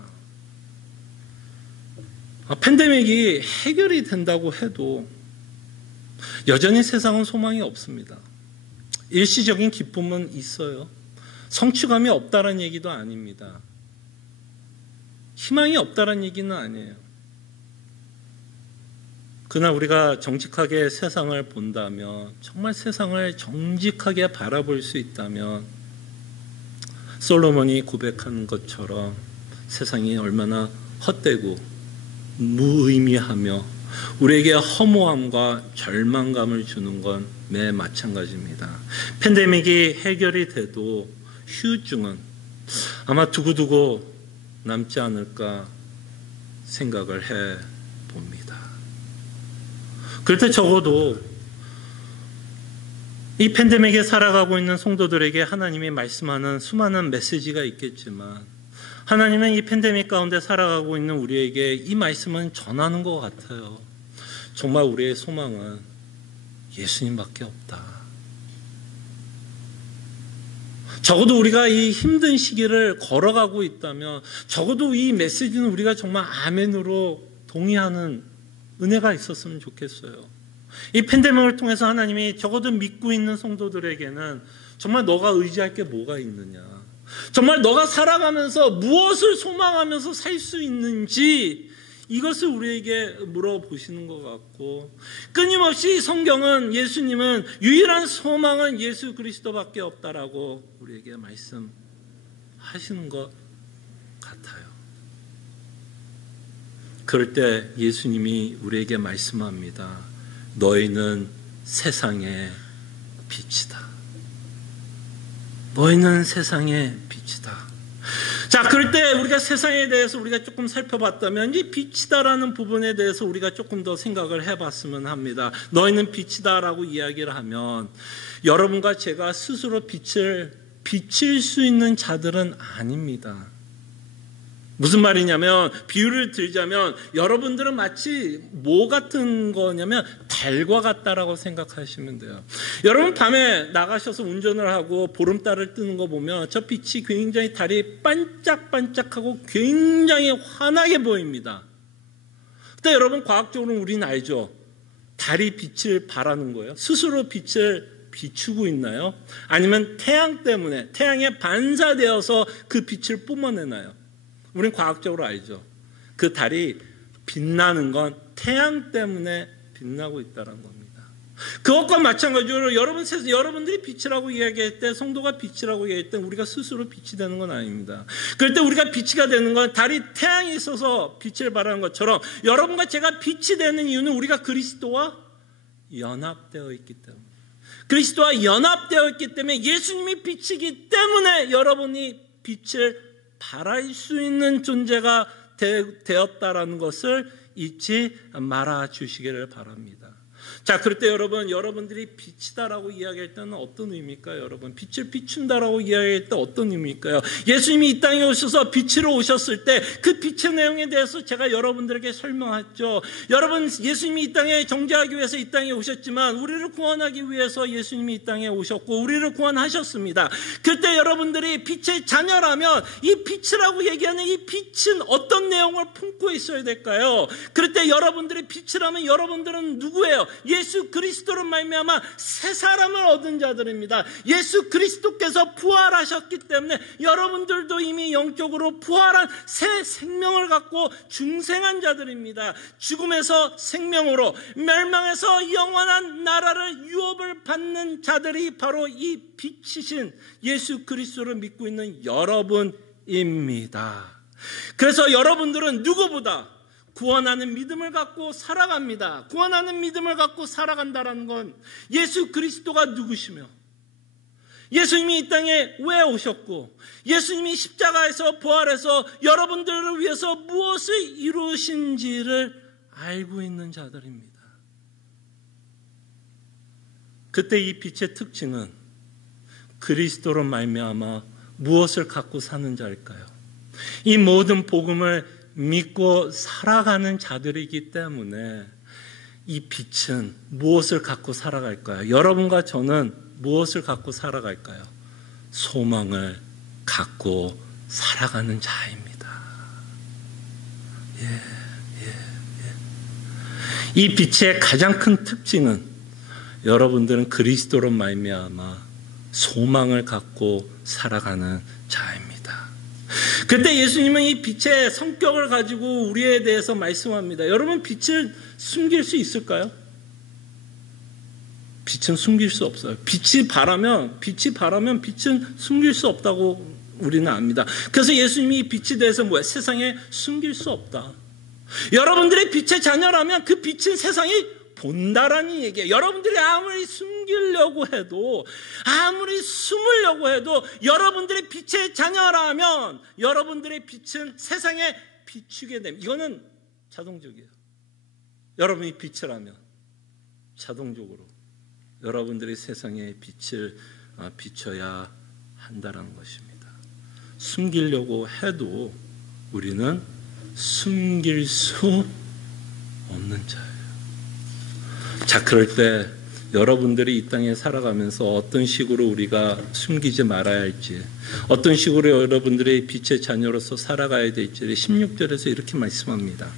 팬데믹이 해결이 된다고 해도 여전히 세상은 소망이 없습니다. 일시적인 기쁨은 있어요. 성취감이 없다는 얘기도 아닙니다. 희망이 없다는 얘기는 아니에요. 그러나 우리가 정직하게 세상을 본다면, 정말 세상을 정직하게 바라볼 수 있다면 솔로몬이 고백한 것처럼 세상이 얼마나 헛되고 무의미하며 우리에게 허무함과 절망감을 주는 건 매 마찬가지입니다. 팬데믹이 해결이 돼도 후유증은 아마 두고두고 남지 않을까 생각을 해봅니다. 그럴 때 적어도 이 팬데믹에 살아가고 있는 성도들에게 하나님이 말씀하는 수많은 메시지가 있겠지만 하나님은 이 팬데믹 가운데 살아가고 있는 우리에게 이 말씀은 전하는 것 같아요. 정말 우리의 소망은 예수님밖에 없다. 적어도 우리가 이 힘든 시기를 걸어가고 있다면 적어도 이 메시지는 우리가 정말 아멘으로 동의하는 은혜가 있었으면 좋겠어요. 이 팬데믹을 통해서 하나님이 적어도 믿고 있는 성도들에게는 정말 너가 의지할 게 뭐가 있느냐, 정말 너가 살아가면서 무엇을 소망하면서 살 수 있는지 이것을 우리에게 물어보시는 것 같고, 끊임없이 성경은 예수님은 유일한 소망은 예수 그리스도밖에 없다라고 우리에게 말씀하시는 것 같아요. 그럴 때 예수님이 우리에게 말씀합니다. 너희는 세상의 빛이다. 너희는 세상의 빛이다. 자, 그럴 때 우리가 세상에 대해서 우리가 조금 살펴봤다면 이 빛이다라는 부분에 대해서 우리가 조금 더 생각을 해봤으면 합니다. 너희는 빛이다라고 이야기를 하면 여러분과 제가 스스로 빛을 비칠 수 있는 자들은 아닙니다. 무슨 말이냐면, 비유를 들자면 여러분들은 마치 뭐 같은 거냐면 달과 같다라고 생각하시면 돼요. 여러분 밤에 나가셔서 운전을 하고 보름달을 뜨는 거 보면 저 빛이 굉장히 달이 반짝반짝하고 굉장히 환하게 보입니다. 그때 여러분 과학적으로 우리는 알죠. 달이 빛을 발하는 거예요. 스스로 빛을 비추고 있나요? 아니면 태양 때문에, 태양에 반사되어서 그 빛을 뿜어내나요? 우린 과학적으로 알죠. 그 달이 빛나는 건 태양 때문에 빛나고 있다는 겁니다. 그것과 마찬가지로 여러분들이 빛이라고 이야기할 때, 성도가 빛이라고 이야기할 때 우리가 스스로 빛이 되는 건 아닙니다. 그럴 때 우리가 빛이가 되는 건 달이 태양에 있어서 빛을 발하는 것처럼 여러분과 제가 빛이 되는 이유는 우리가 그리스도와 연합되어 있기 때문에, 그리스도와 연합되어 있기 때문에, 예수님이 빛이기 때문에 여러분이 빛을 발할 수 있는 존재가 되었다라는 것을 잊지 말아 주시기를 바랍니다. 자, 그럴 때 여러분들이 빛이다라고 이야기할 때는 어떤 의미일까요? 여러분, 빛을 비춘다라고 이야기할 때 어떤 의미일까요? 예수님이 이 땅에 오셔서 빛으로 오셨을 때 그 빛의 내용에 대해서 제가 여러분들에게 설명했죠. 여러분, 예수님이 이 땅에 정죄하기 위해서 이 땅에 오셨지만 우리를 구원하기 위해서 예수님이 이 땅에 오셨고 우리를 구원하셨습니다. 그때 여러분들이 빛의 자녀라면 이 빛이라고 얘기하는 이 빛은 어떤 내용을 품고 있어야 될까요? 그럴 때 여러분들이 빛이라면 여러분들은 누구예요? 예수 그리스도로 말미암아 새 사람을 얻은 자들입니다. 예수 그리스도께서 부활하셨기 때문에 여러분들도 이미 영적으로 부활한 새 생명을 갖고 중생한 자들입니다. 죽음에서 생명으로, 멸망에서 영원한 나라를 유업을 받는 자들이 바로 이 빛이신 예수 그리스도를 믿고 있는 여러분입니다. 그래서 여러분들은 누구보다 구원하는 믿음을 갖고 살아갑니다. 구원하는 믿음을 갖고 살아간다는 건 예수 그리스도가 누구시며, 예수님이 이 땅에 왜 오셨고, 예수님이 십자가에서 부활해서 여러분들을 위해서 무엇을 이루신지를 알고 있는 자들입니다. 그때 이 빛의 특징은 그리스도로 말미암아 무엇을 갖고 사는 자일까요? 이 모든 복음을 믿고 살아가는 자들이기 때문에 이 빛은 무엇을 갖고 살아갈까요? 여러분과 저는 무엇을 갖고 살아갈까요? 소망을 갖고 살아가는 자입니다. 이 빛의 가장 큰 특징은 여러분들은 그리스도로 말미암아 소망을 갖고 살아가는 자입니다. 그때 예수님은 이 빛의 성격을 가지고 우리에 대해서 말씀합니다. 여러분, 빛을 숨길 수 있을까요? 빛은 숨길 수 없어요. 빛이 바라면 빛은 숨길 수 없다고 우리는 압니다. 그래서 예수님이 이 빛에 대해서 뭐예요? 세상에 숨길 수 없다. 여러분들의 빛의 자녀라면 그 빛은 세상이 본다라는 얘기예요. 여러분들이 아무리 숨기려고 해도, 아무리 숨으려고 해도 여러분들의 빛의 자녀라면 여러분들의 빛은 세상에 비추게 됩니다. 이거는 자동적이에요. 여러분이 빛이라면 자동적으로 여러분들이 세상에 빛을 비춰야 한다는 것입니다. 숨기려고 해도 우리는 숨길 수 없는 자예요. 자, 그럴 때 여러분들이 이 땅에 살아가면서 어떤 식으로 우리가 숨기지 말아야 할지, 어떤 식으로 여러분들의 빛의 자녀로서 살아가야 될지 16절에서 이렇게 말씀합니다.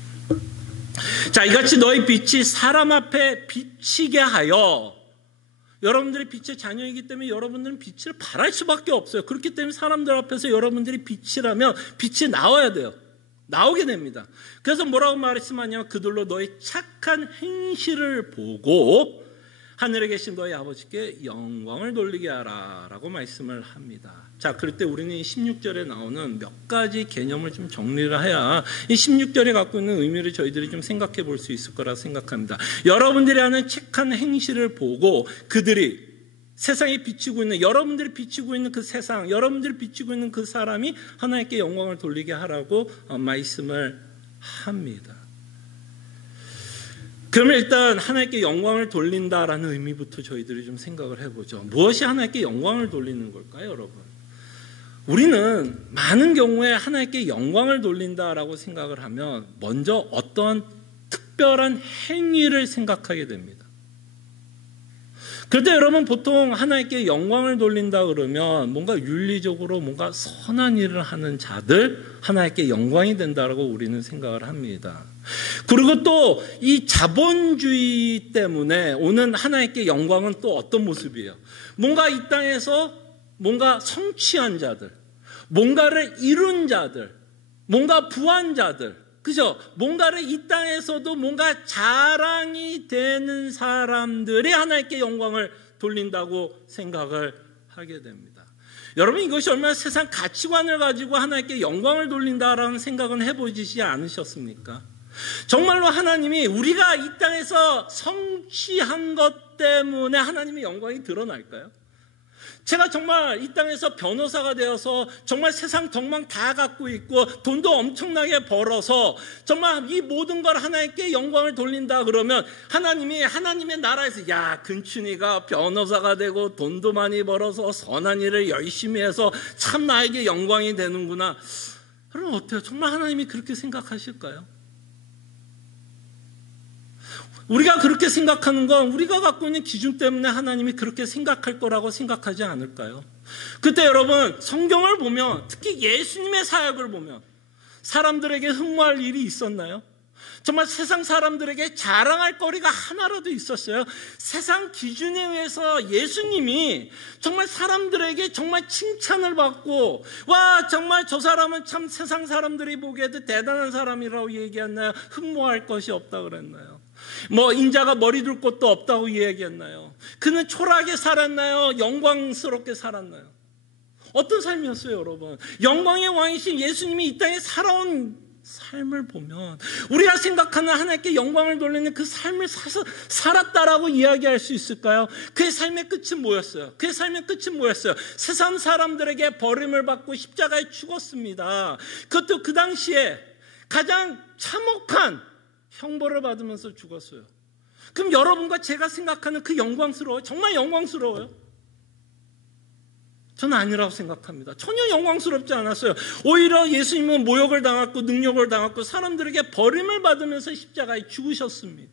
자, 이같이 너희 빛이 사람 앞에 비치게 하여, 여러분들이 빛의 자녀이기 때문에 여러분들은 빛을 발할 수밖에 없어요. 그렇기 때문에 사람들 앞에서 여러분들이 빛이라면 빛이 나와야 돼요. 나오게 됩니다. 그래서 뭐라고 말씀하냐면 그들로 너희 착한 행실을 보고 하늘에 계신 너희 아버지께 영광을 돌리게 하라 라고 말씀을 합니다. 자, 그럴 때 우리는 이 16절에 나오는 몇 가지 개념을 좀 정리를 해야 이 16절에 갖고 있는 의미를 저희들이 좀 생각해 볼 수 있을 거라 생각합니다. 여러분들이 하는 착한 행실을 보고 그들이 세상에 비치고 있는, 여러분들이 비치고 있는 그 세상, 여러분들이 비치고 있는 그 사람이 하나님께 영광을 돌리게 하라고 말씀을 합니다. 그러면 일단 하나님께 영광을 돌린다라는 의미부터 저희들이 좀 생각을 해보죠. 무엇이 하나님께 영광을 돌리는 걸까요, 여러분? 우리는 많은 경우에 하나님께 영광을 돌린다라고 생각을 하면 먼저 어떤 특별한 행위를 생각하게 됩니다. 그런데 여러분, 보통 하나님께 영광을 돌린다 그러면 뭔가 윤리적으로 뭔가 선한 일을 하는 자들, 하나님께 영광이 된다라고 우리는 생각을 합니다. 그리고 또 이 자본주의 때문에 오는 하나님께 영광은 또 어떤 모습이에요? 뭔가 이 땅에서 뭔가 성취한 자들, 뭔가를 이룬 자들, 뭔가 부한 자들, 그죠? 뭔가를 이 땅에서도 뭔가 자랑이 되는 사람들이 하나님께 영광을 돌린다고 생각을 하게 됩니다. 여러분, 이것이 얼마나 세상 가치관을 가지고 하나님께 영광을 돌린다라는 생각은 해보시지 않으셨습니까? 정말로 하나님이 우리가 이 땅에서 성취한 것 때문에 하나님의 영광이 드러날까요? 제가 정말 이 땅에서 변호사가 되어서 정말 세상 덕망 다 갖고 있고 돈도 엄청나게 벌어서 정말 이 모든 걸 하나님께 영광을 돌린다 그러면 하나님이 하나님의 나라에서 야, 근춘이가 변호사가 되고 돈도 많이 벌어서 선한 일을 열심히 해서 참 나에게 영광이 되는구나. 그럼 어때요? 정말 하나님이 그렇게 생각하실까요? 우리가 그렇게 생각하는 건 우리가 갖고 있는 기준 때문에 하나님이 그렇게 생각할 거라고 생각하지 않을까요? 그때 여러분, 성경을 보면, 특히 예수님의 사역을 보면 사람들에게 흠모할 일이 있었나요? 정말 세상 사람들에게 자랑할 거리가 하나라도 있었어요. 세상 기준에 의해서 예수님이 정말 사람들에게 정말 칭찬을 받고, 와, 정말 저 사람은 참 세상 사람들이 보기에도 대단한 사람이라고 얘기했나요? 흠모할 것이 없다 그랬나요? 뭐 인자가 머리 둘 곳도 없다고 이야기했나요? 그는 초라하게 살았나요? 영광스럽게 살았나요? 어떤 삶이었어요, 여러분? 영광의 왕이신 예수님이 이 땅에 살아온 삶을 보면 우리가 생각하는 하나님께 영광을 돌리는 그 삶을 살았다라고 이야기할 수 있을까요? 그의 삶의 끝은 뭐였어요? 그의 삶의 끝은 뭐였어요? 세상 사람들에게 버림을 받고 십자가에 죽었습니다. 그것도 그 당시에 가장 참혹한 형벌을 받으면서 죽었어요. 그럼 여러분과 제가 생각하는 그 영광스러워요? 정말 영광스러워요? 저는 아니라고 생각합니다. 전혀 영광스럽지 않았어요. 오히려 예수님은 모욕을 당했고 능력을 당했고 사람들에게 버림을 받으면서 십자가에 죽으셨습니다.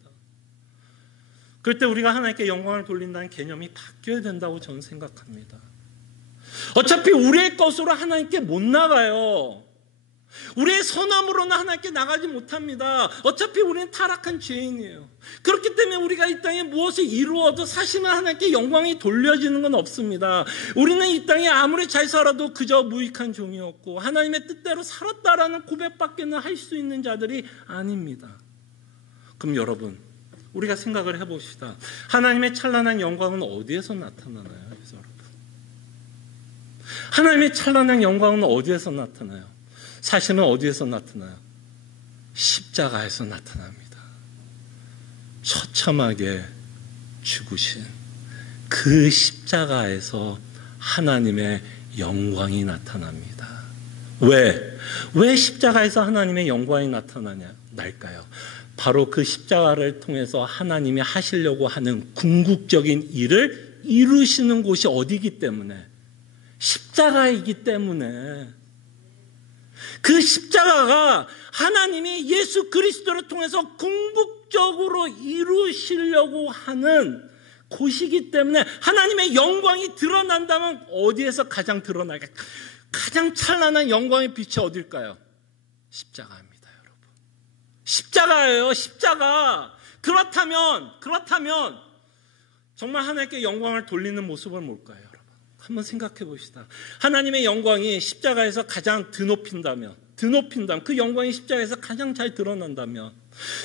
그럴 때 우리가 하나님께 영광을 돌린다는 개념이 바뀌어야 된다고 저는 생각합니다. 어차피 우리의 것으로 하나님께 못 나가요. 우리의 선함으로는 하나님께 나가지 못합니다. 어차피 우리는 타락한 죄인이에요. 그렇기 때문에 우리가 이 땅에 무엇을 이루어도 사실은 하나님께 영광이 돌려지는 건 없습니다. 우리는 이 땅에 아무리 잘 살아도 그저 무익한 종이었고 하나님의 뜻대로 살았다라는 고백밖에는 할 수 있는 자들이 아닙니다. 그럼 여러분, 우리가 생각을 해봅시다. 하나님의 찬란한 영광은 어디에서 나타나나요? 여러분, 하나님의 찬란한 영광은 어디에서 나타나요? 사실은 어디에서 나타나요? 십자가에서 나타납니다. 처참하게 죽으신 그 십자가에서 하나님의 영광이 나타납니다. 왜 십자가에서 하나님의 영광이 나타날까요? 바로 그 십자가를 통해서 하나님이 하시려고 하는 궁극적인 일을 이루시는 곳이 어디이기 때문에? 십자가이기 때문에. 그 십자가가 하나님이 예수 그리스도를 통해서 궁극적으로 이루시려고 하는 곳이기 때문에 하나님의 영광이 드러난다면 어디에서 가장 드러날까요? 가장 찬란한 영광의 빛이 어딜까요? 십자가입니다, 여러분. 십자가예요, 십자가. 그렇다면 정말 하나님께 영광을 돌리는 모습은 뭘까요, 여러분? 한번 생각해 봅시다. 하나님의 영광이 십자가에서 가장 드높인다면 그 영광이 십자가에서 가장 잘 드러난다면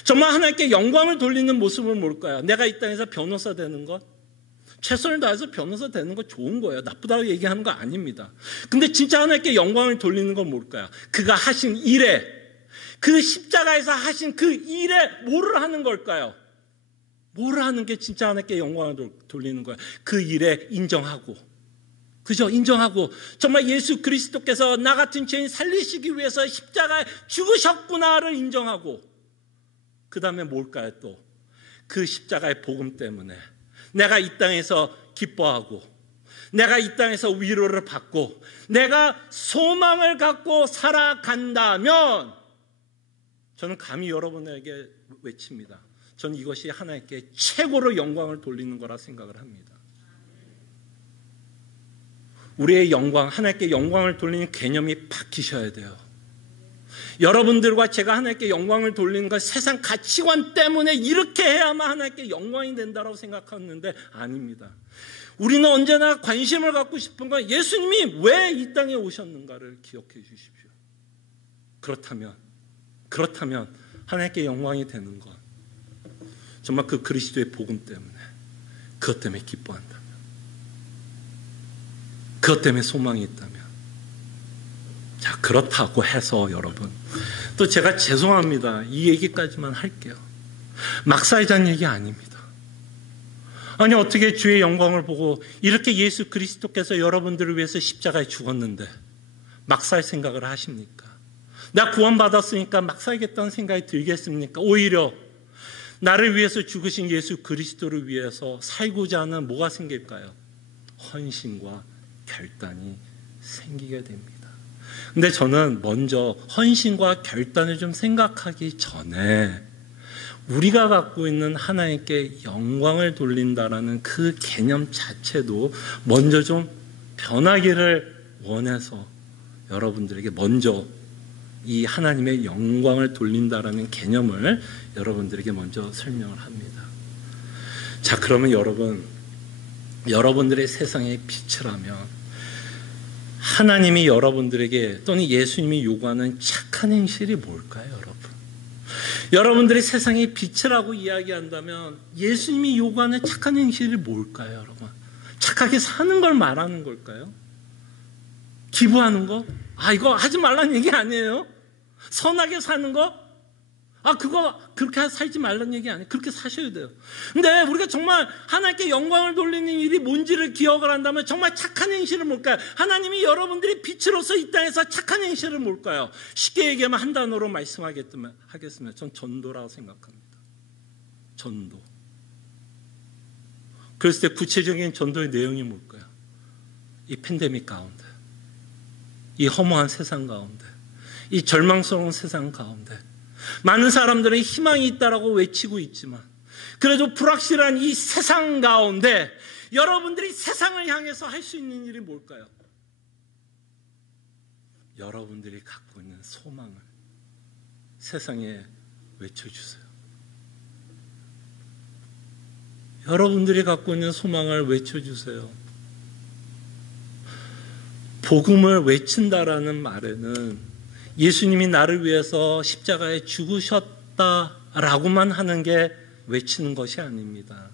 정말 하나님께 영광을 돌리는 모습은 뭘까요? 내가 이 땅에서 변호사 되는 것? 최선을 다해서 변호사 되는 거 좋은 거예요. 나쁘다고 얘기하는 거 아닙니다. 근데 진짜 하나님께 영광을 돌리는 건 뭘까요? 그가 하신 일에, 그 십자가에서 하신 그 일에 뭐를 하는 걸까요? 뭐를 하는 게 진짜 하나님께 영광을 돌리는 거예요? 그 일에 인정하고, 그죠? 인정하고 정말 예수 그리스도께서 나 같은 죄인 살리시기 위해서 십자가에 죽으셨구나를 인정하고, 그 다음에 뭘까요? 또 그 십자가의 복음 때문에 내가 이 땅에서 기뻐하고, 내가 이 땅에서 위로를 받고, 내가 소망을 갖고 살아간다면 저는 감히 여러분에게 외칩니다. 저는 이것이 하나님께 최고로 영광을 돌리는 거라 생각을 합니다. 우리의 영광, 하나님께 영광을 돌리는 개념이 바뀌셔야 돼요. 여러분들과 제가 하나님께 영광을 돌리는 건 세상 가치관 때문에 이렇게 해야만 하나님께 영광이 된다고 생각하는데 아닙니다. 우리는 언제나 관심을 갖고 싶은 건 예수님이 왜 이 땅에 오셨는가를 기억해 주십시오. 그렇다면 하나님께 영광이 되는 건 정말 그 그리스도의 복음 때문에, 그것 때문에 기뻐한다면, 그것 때문에 소망이 있다면, 자, 그렇다고 해서 여러분, 또 제가 죄송합니다. 이 얘기까지만 할게요. 막 살자는 얘기 아닙니다. 아니, 어떻게 주의 영광을 보고 이렇게 예수 그리스도께서 여러분들을 위해서 십자가에 죽었는데 막 살 생각을 하십니까? 나 구원받았으니까 막 살겠다는 생각이 들겠습니까? 오히려 나를 위해서 죽으신 예수 그리스도를 위해서 살고자 하는 뭐가 생길까요? 헌신과 결단이 생기게 됩니다. 근데 저는 먼저 헌신과 결단을 좀 생각하기 전에 우리가 갖고 있는 하나님께 영광을 돌린다라는 그 개념 자체도 먼저 좀 변하기를 원해서 여러분들에게 먼저 이 하나님의 영광을 돌린다라는 개념을 여러분들에게 먼저 설명을 합니다. 자, 그러면 여러분들의 세상의 빛이라면 하나님이 여러분들에게 또는 예수님이 요구하는 착한 행실이 뭘까요, 여러분? 여러분들이 세상의 빛이라고 이야기한다면 예수님이 요구하는 착한 행실이 뭘까요, 여러분? 착하게 사는 걸 말하는 걸까요? 기부하는 거? 이거 하지 말라는 얘기 아니에요? 선하게 사는 거? 그거 그렇게 살지 말라는 얘기 아니에요. 그렇게 사셔야 돼요. 근데 우리가 정말 하나님께 영광을 돌리는 일이 뭔지를 기억을 한다면 정말 착한 행실은 뭘까요? 하나님이 여러분들이 빛으로서 이 땅에서 착한 행실은 뭘까요? 쉽게 얘기하면 한 단어로 말씀하겠습니다. 전 전도라고 생각합니다. 전도. 그랬을 때 구체적인 전도의 내용이 뭘까요? 이 팬데믹 가운데, 이 허무한 세상 가운데, 이 절망스러운 세상 가운데 많은 사람들은 희망이 있다라고 외치고 있지만 그래도 불확실한 이 세상 가운데 여러분들이 세상을 향해서 할 수 있는 일이 뭘까요? 여러분들이 갖고 있는 소망을 세상에 외쳐주세요. 여러분들이 갖고 있는 소망을 외쳐주세요. 복음을 외친다라는 말에는 예수님이 나를 위해서 십자가에 죽으셨다라고만 하는 게 외치는 것이 아닙니다.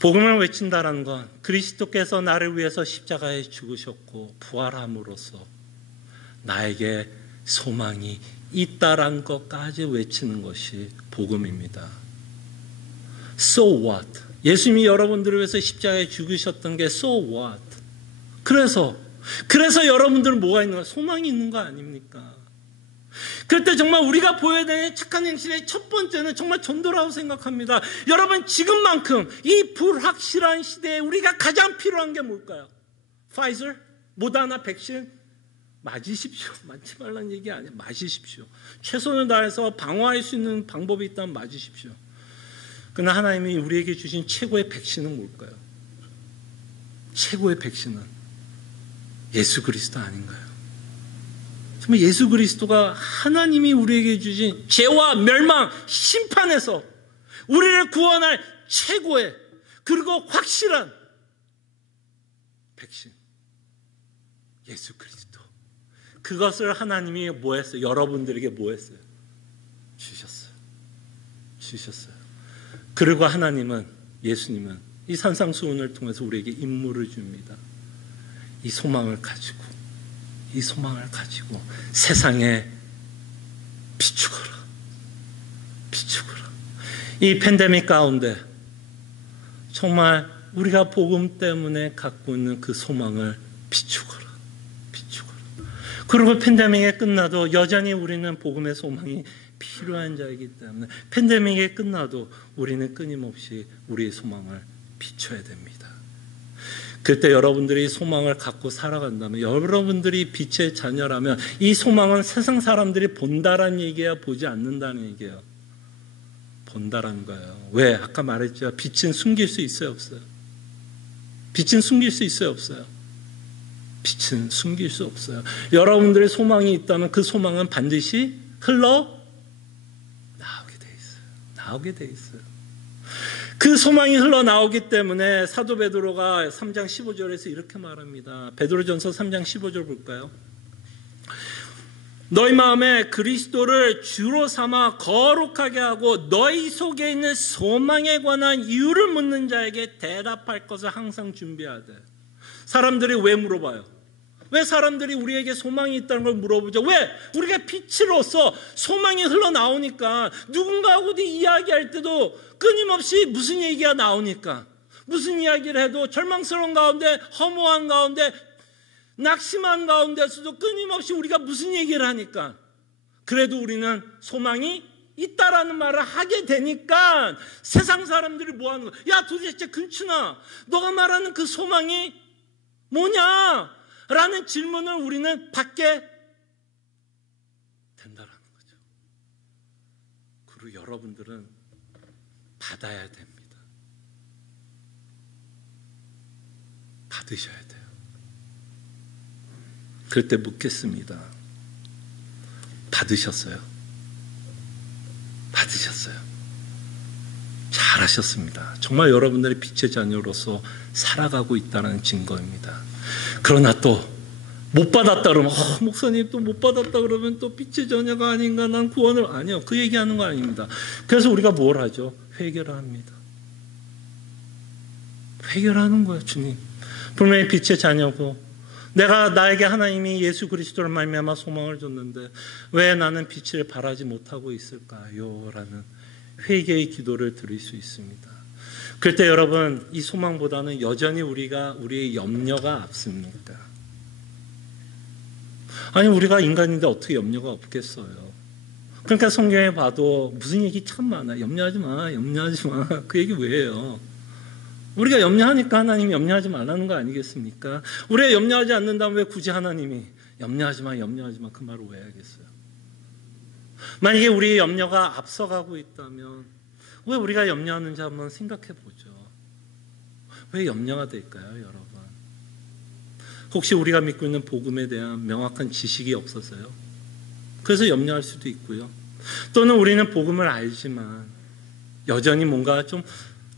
복음을 외친다라는 건 그리스도께서 나를 위해서 십자가에 죽으셨고 부활함으로써 나에게 소망이 있다란 것까지 외치는 것이 복음입니다. So what? 예수님이 여러분들을 위해서 십자가에 죽으셨던 게 so what? 그래서 여러분들은 뭐가 있는 거야? 소망이 있는 거 아닙니까? 그럴 때 정말 우리가 보여야 되는 착한 행실의 첫 번째는 정말 전도라고 생각합니다. 여러분, 지금만큼 이 불확실한 시대에 우리가 가장 필요한 게 뭘까요? 파이저, 모더나 백신 맞으십시오. 맞지 말라는 얘기 아니에요. 맞으십시오. 최선을 다해서 방어할 수 있는 방법이 있다면 맞으십시오. 그러나 하나님이 우리에게 주신 최고의 백신은 뭘까요? 최고의 백신은 예수 그리스도 아닌가요? 정말 예수 그리스도가 하나님이 우리에게 주신 죄와 멸망, 심판에서 우리를 구원할 최고의 그리고 확실한 백신, 예수 그리스도. 그것을 하나님이 뭐 했어요? 여러분들에게 뭐 했어요? 주셨어요. 그리고 하나님은, 예수님은 이 산상수훈을 통해서 우리에게 임무를 줍니다. 이 소망을 가지고 세상에 비추거라. 이 팬데믹 가운데 정말 우리가 복음 때문에 갖고 있는 그 소망을 비추거라. 그리고 팬데믹이 끝나도 여전히 우리는 복음의 소망이 필요한 자이기 때문에 팬데믹이 끝나도 우리는 끊임없이 우리의 소망을 비춰야 됩니다. 그때 여러분들이 소망을 갖고 살아간다면, 여러분들이 빛의 자녀라면 이 소망은 세상 사람들이 본다라는 얘기야, 보지 않는다는 얘기예요. 본다라는 거예요. 왜? 아까 말했죠. 빛은 숨길 수 있어요, 없어요? 빛은 숨길 수 있어요, 없어요? 빛은 숨길 수 없어요. 여러분들의 소망이 있다면 그 소망은 반드시 흘러 나오게 돼 있어요. 그 소망이 흘러나오기 때문에 사도 베드로가 3장 15절에서 이렇게 말합니다. 베드로전서 3장 15절 볼까요? 너희 마음에 그리스도를 주로 삼아 거룩하게 하고 너희 속에 있는 소망에 관한 이유를 묻는 자에게 대답할 것을 항상 준비하되. 사람들이 왜 물어봐요? 왜 사람들이 우리에게 소망이 있다는 걸 물어보죠? 왜? 우리가 빛으로서 소망이 흘러나오니까 누군가하고 이야기할 때도 끊임없이 무슨 얘기가 나오니까, 무슨 이야기를 해도 절망스러운 가운데, 허무한 가운데, 낙심한 가운데서도 끊임없이 우리가 무슨 얘기를 하니까 그래도 우리는 소망이 있다라는 말을 하게 되니까 세상 사람들이 뭐 하는 거야? 야, 도대체 근춘아, 너가 말하는 그 소망이 뭐냐? 라는 질문을 우리는 받게 된다라는 거죠. 그리고 여러분들은 받아야 됩니다. 받으셔야 돼요. 그럴 때 묻겠습니다. 받으셨어요? 잘하셨습니다. 정말 여러분들의 빛의 자녀로서 살아가고 있다는 증거입니다. 그러나 또 못 받았다 그러면 목사님 또 못 받았다 그러면 또 빛의 자녀가 아닌가, 난 구원을, 아니요, 그 얘기하는 거 아닙니다. 그래서 우리가 뭘 하죠? 회개를 합니다. 회개를 하는 거예요. 주님, 분명히 빛의 자녀고 나에게 하나님이 예수 그리스도를 말미암아 소망을 줬는데 왜 나는 빛을 발하지 못하고 있을까요? 라는 회개의 기도를 드릴 수 있습니다. 그럴 때 여러분, 이 소망보다는 여전히 우리의 염려가 앞섭니까? 아니, 우리가 인간인데 어떻게 염려가 없겠어요? 그러니까 성경에 봐도 무슨 얘기 참 많아. 염려하지 마. 그 얘기 왜 해요? 우리가 염려하니까 하나님이 염려하지 말라는 거 아니겠습니까? 우리가 염려하지 않는다면 왜 굳이 하나님이 염려하지 마 그 말을 왜 하겠어요? 만약에 우리의 염려가 앞서가고 있다면 왜 우리가 염려하는지 한번 생각해 보죠. 왜 염려가 될까요, 여러분? 혹시 우리가 믿고 있는 복음에 대한 명확한 지식이 없어서요? 그래서 염려할 수도 있고요. 또는 우리는 복음을 알지만 여전히 뭔가 좀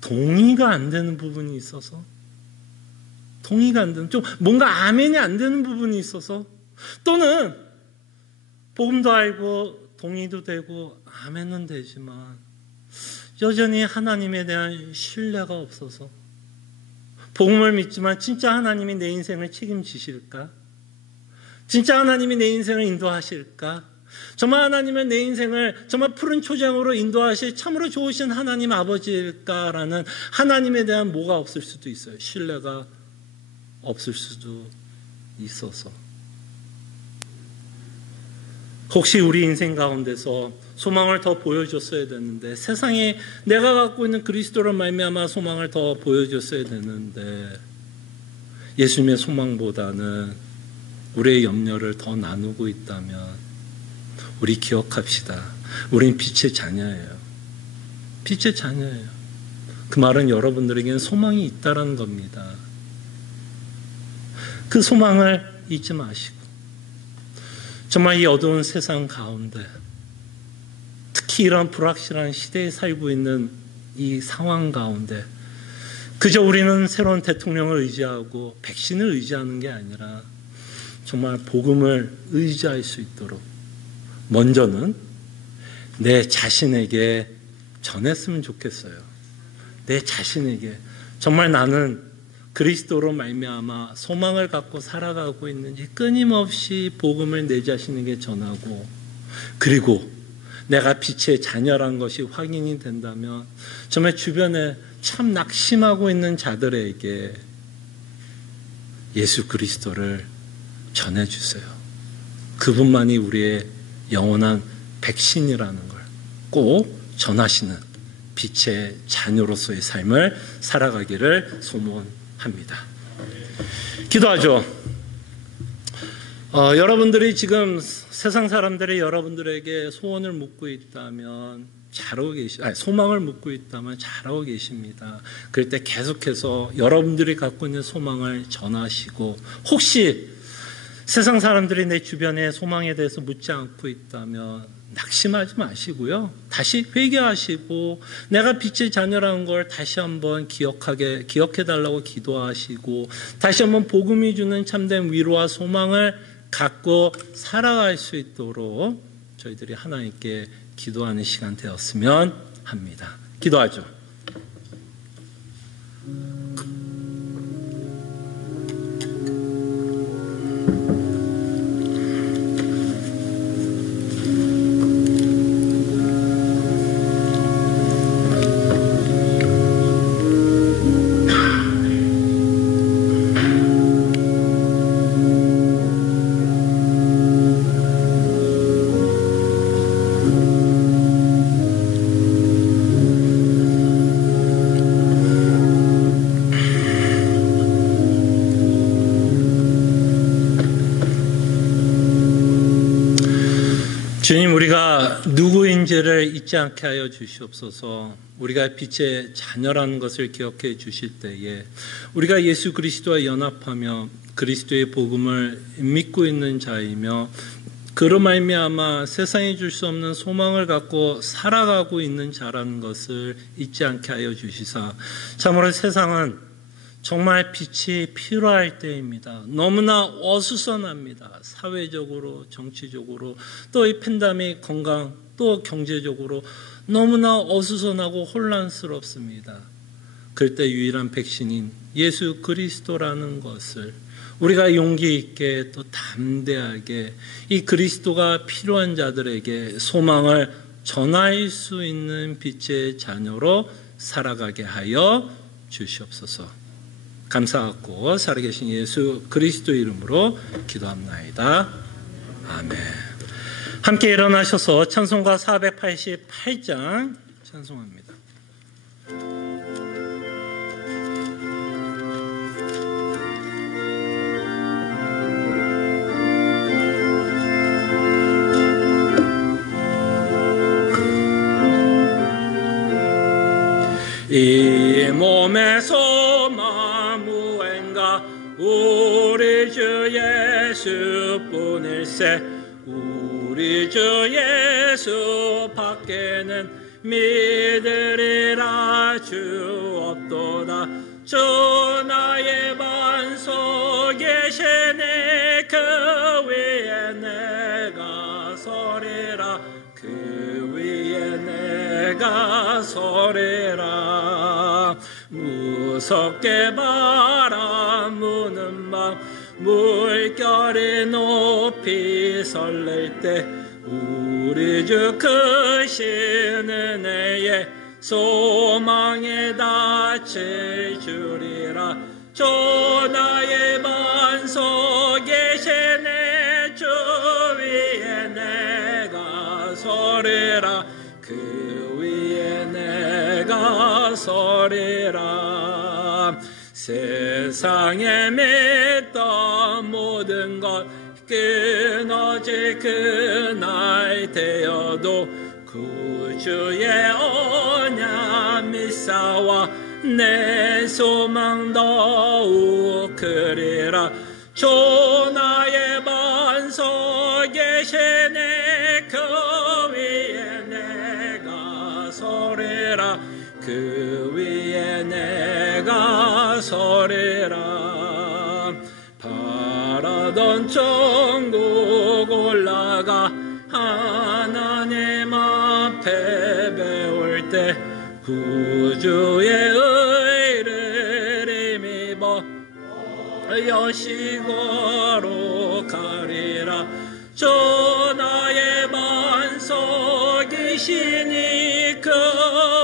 동의가 안 되는 부분이 있어서, 동의가 안 되는, 좀 뭔가 아멘이 안 되는 부분이 있어서, 또는 복음도 알고 동의도 되고 아멘은 되지만 여전히 하나님에 대한 신뢰가 없어서, 복음을 믿지만 진짜 하나님이 내 인생을 책임지실까? 진짜 하나님이 내 인생을 인도하실까? 정말 하나님은 내 인생을 정말 푸른 초장으로 인도하실 참으로 좋으신 하나님 아버지일까라는 하나님에 대한 뭐가 없을 수도 있어요. 신뢰가 없을 수도 있어서. 혹시 우리 인생 가운데서 소망을 더 보여줬어야 되는데, 세상에 내가 갖고 있는 그리스도로 말미암아 소망을 더 보여줬어야 되는데, 예수님의 소망보다는 우리의 염려를 더 나누고 있다면 우리 기억합시다. 우린 빛의 자녀예요. 빛의 자녀예요. 그 말은 여러분들에게는 소망이 있다는 겁니다. 그 소망을 잊지 마시고, 정말 이 어두운 세상 가운데, 특히 이런 불확실한 시대에 살고 있는 이 상황 가운데 그저 우리는 새로운 대통령을 의지하고 백신을 의지하는 게 아니라 정말 복음을 의지할 수 있도록 먼저는 내 자신에게 전했으면 좋겠어요. 내 자신에게 정말 나는 그리스도로 말미암아 소망을 갖고 살아가고 있는지 끊임없이 복음을 내 자신에게 전하고, 그리고 내가 빛의 자녀라는 것이 확인이 된다면 정말 주변에 참 낙심하고 있는 자들에게 예수 그리스도를 전해주세요. 그분만이 우리의 영원한 백신이라는 걸 꼭 전하시는 빛의 자녀로서의 삶을 살아가기를 소원합니다. 기도하죠. 여러분들이 지금 세상 사람들이 여러분들에게 소원을 묻고 있다면 잘하고 소망을 묻고 있다면 잘하고 계십니다. 그럴 때 계속해서 여러분들이 갖고 있는 소망을 전하시고, 혹시 세상 사람들이 내 주변에 소망에 대해서 묻지 않고 있다면 낙심하지 마시고요. 다시 회개하시고 내가 빛의 자녀라는 걸 다시 한번 기억해달라고 기도하시고, 다시 한번 복음이 주는 참된 위로와 소망을 갖고 살아갈 수 있도록 저희들이 하나님께 기도하는 시간 되었으면 합니다. 기도하죠. 주님, 우리가 누구인지를 잊지 않게 하여 주시옵소서. 우리가 빛의 자녀라는 것을 기억해 주실 때에 우리가 예수 그리스도와 연합하며 그리스도의 복음을 믿고 있는 자이며 그로 말미암아 세상에 줄 수 없는 소망을 갖고 살아가고 있는 자라는 것을 잊지 않게 하여 주시사, 참으로 세상은 정말 빛이 필요할 때입니다. 너무나 어수선합니다. 사회적으로, 정치적으로, 또 이 팬데믹, 건강, 또 경제적으로 너무나 어수선하고 혼란스럽습니다. 그럴 때 유일한 백신인 예수 그리스도라는 것을 우리가 용기 있게 또 담대하게 이 그리스도가 필요한 자들에게 소망을 전할 수 있는 빛의 자녀로 살아가게 하여 주시옵소서. 감사하고 살아계신 예수 그리스도 이름으로 기도합나이다. 아멘. 함께 일어나셔서 찬송가 488장 찬송합니다. 이 몸의 소망 무언가 우리 주 예수뿐일세. 우리 주 예수 밖에는 믿으리라 주 없도다. 주 나의 반 속에 계시네. 그 위에 내가 서리라. 그 위에 내가 서리라. 무섭게 바람 부는 밤 물결이 높이 설렐 때 우리 주 크신 은혜에 소망에 닿칠 줄이라. 주 나의 반 속에 계시네. 주 위에 내가 서리라. 그 위에 내가 서리라. 세상에 맺던 모든 것 끊어질 그날 되어도 구주의 언약 미사와 내 소망 더욱 크리라. 주 나의 반 속에 계시네. 그 위에 내가 서리라. 그 위에 내가 서리라. 바라던 천국 올라가 하나님 앞에 배울 때 구주의 의를 힘입어 여시고로 가리라. 주 나의 반 속이시니 그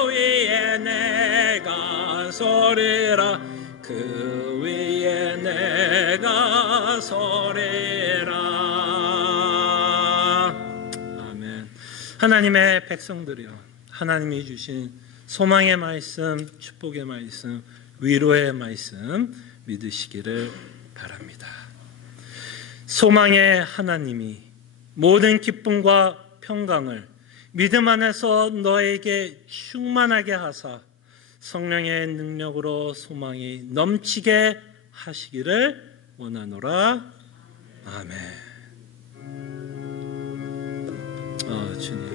위에 내가 서리라. 그 위에 내가 서리라. 아멘. 하나님의 백성들이여, 하나님이 주신 소망의 말씀, 축복의 말씀, 위로의 말씀 믿으시기를 바랍니다. 소망의 하나님이 모든 기쁨과 평강을 믿음 안에서 너에게 충만하게 하사 성령의 능력으로 소망이 넘치게 하시기를 원하노라. 아멘. 주님,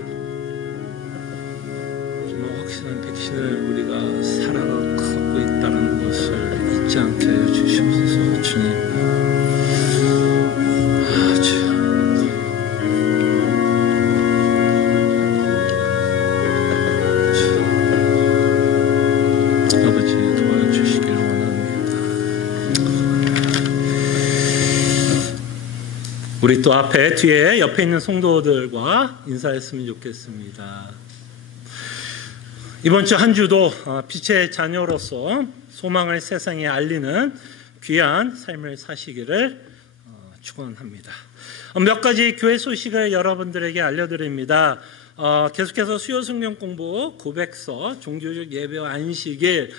정말 확실한 백신을 우리가 살아가고 있다는 것을 잊지 않게 하여 주시옵소서. 주님, 우리 또 앞에 뒤에 옆에 있는 성도들과 인사했으면 좋겠습니다. 이번 주 한 주도 빛의 자녀로서 소망을 세상에 알리는 귀한 삶을 사시기를 축원합니다. 몇 가지 교회 소식을 여러분들에게 알려드립니다. 계속해서 수요 성경 공부, 고백서, 종교적 예배와 안식일,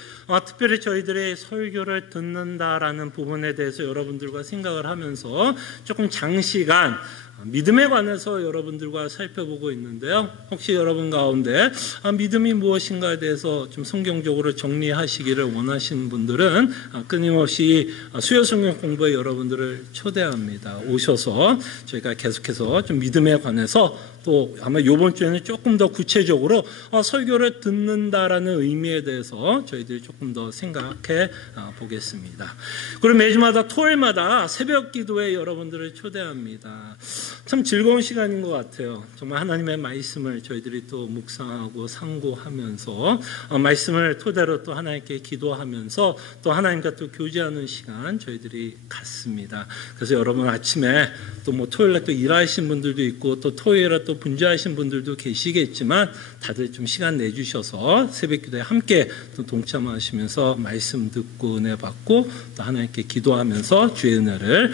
특별히 저희들의 설교를 듣는다라는 부분에 대해서 여러분들과 생각을 하면서 조금 장시간 믿음에 관해서 여러분들과 살펴보고 있는데요. 혹시 여러분 가운데 믿음이 무엇인가에 대해서 좀 성경적으로 정리하시기를 원하시는 분들은 끊임없이 수요 성경 공부에 여러분들을 초대합니다. 오셔서 저희가 계속해서 좀 믿음에 관해서 또 아마 이번 주에는 조금 더 구체적으로 설교를 듣는다라는 의미에 대해서 저희들이 조금 더 생각해 보겠습니다. 그리고 매주마다 토요일마다 새벽 기도에 여러분들을 초대합니다. 참 즐거운 시간인 것 같아요. 정말 하나님의 말씀을 저희들이 또 묵상하고 상고하면서 말씀을 토대로 또 하나님께 기도하면서 또 하나님과 또 교제하는 시간 저희들이 갖습니다. 그래서 여러분 아침에 또 뭐 토요일에 또 일하시는 분들도 있고 또 토요일에 또 분주하신 분들도 계시겠지만 다들 좀 시간 내주셔서 새벽 기도에 함께 또 동참하시면서 말씀 듣고 은혜 받고 또 하나님께 기도하면서 주의 은혜를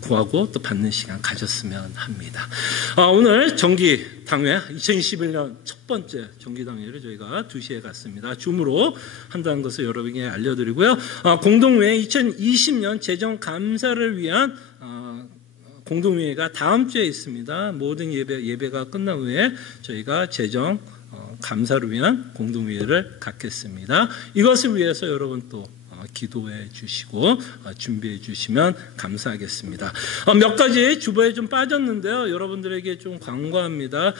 구하고 또 받는 시간 가졌으면 합니다. 오늘 정기당회 2021년 첫 번째 정기당회를 저희가 2시에 갔습니다. 줌으로 한다는 것을 여러분에게 알려드리고요. 공동회의 2020년 재정감사를 위한 공동회의가 다음 주에 있습니다. 모든 예배가 끝난 후에 저희가 재정 감사를 위한 공동회의를 갖겠습니다. 이것을 위해서 여러분 또 기도해 주시고 준비해 주시면 감사하겠습니다. 몇 가지 주보에 좀 빠졌는데요. 여러분들에게 좀 광고합니다.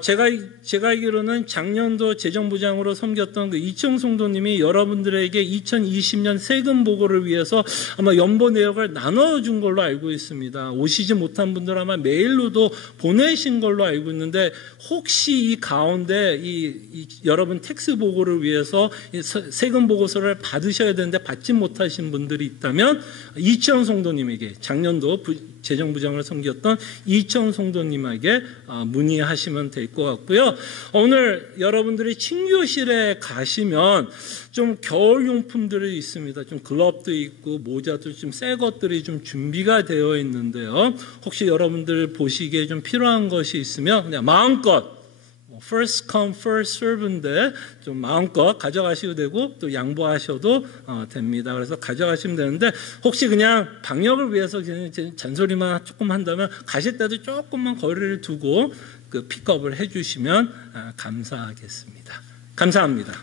제가 알기로는 작년도 재정부장으로 섬겼던 그 이청 성도님이 여러분들에게 2020년 세금 보고를 위해서 아마 연보 내역을 나눠준 걸로 알고 있습니다. 오시지 못한 분들 아마 메일로도 보내신 걸로 알고 있는데 혹시 이 가운데 여러분 텍스 보고를 위해서 세금 보고서를 받으셔야 되는데 받지 못하신 분들이 있다면 이청 성도님에게 작년도 재정부장을 섬겼던 이청 성도님에게 문의하시면 될 것 같고요. 오늘 여러분들이 친교실에 가시면 좀 겨울용품들이 있습니다. 좀 글럽도 있고 모자도 좀 새 것들이 좀 준비가 되어 있는데요. 혹시 여러분들 보시기에 좀 필요한 것이 있으면 그냥 마음껏 first come, first serve인데 좀 마음껏 가져가셔도 되고 또 양보하셔도 됩니다. 그래서 가져가시면 되는데 혹시 그냥 방역을 위해서 그냥 잔소리만 조금 한다면 가실 때도 조금만 거리를 두고 그 픽업을 해주시면 감사하겠습니다. 감사합니다.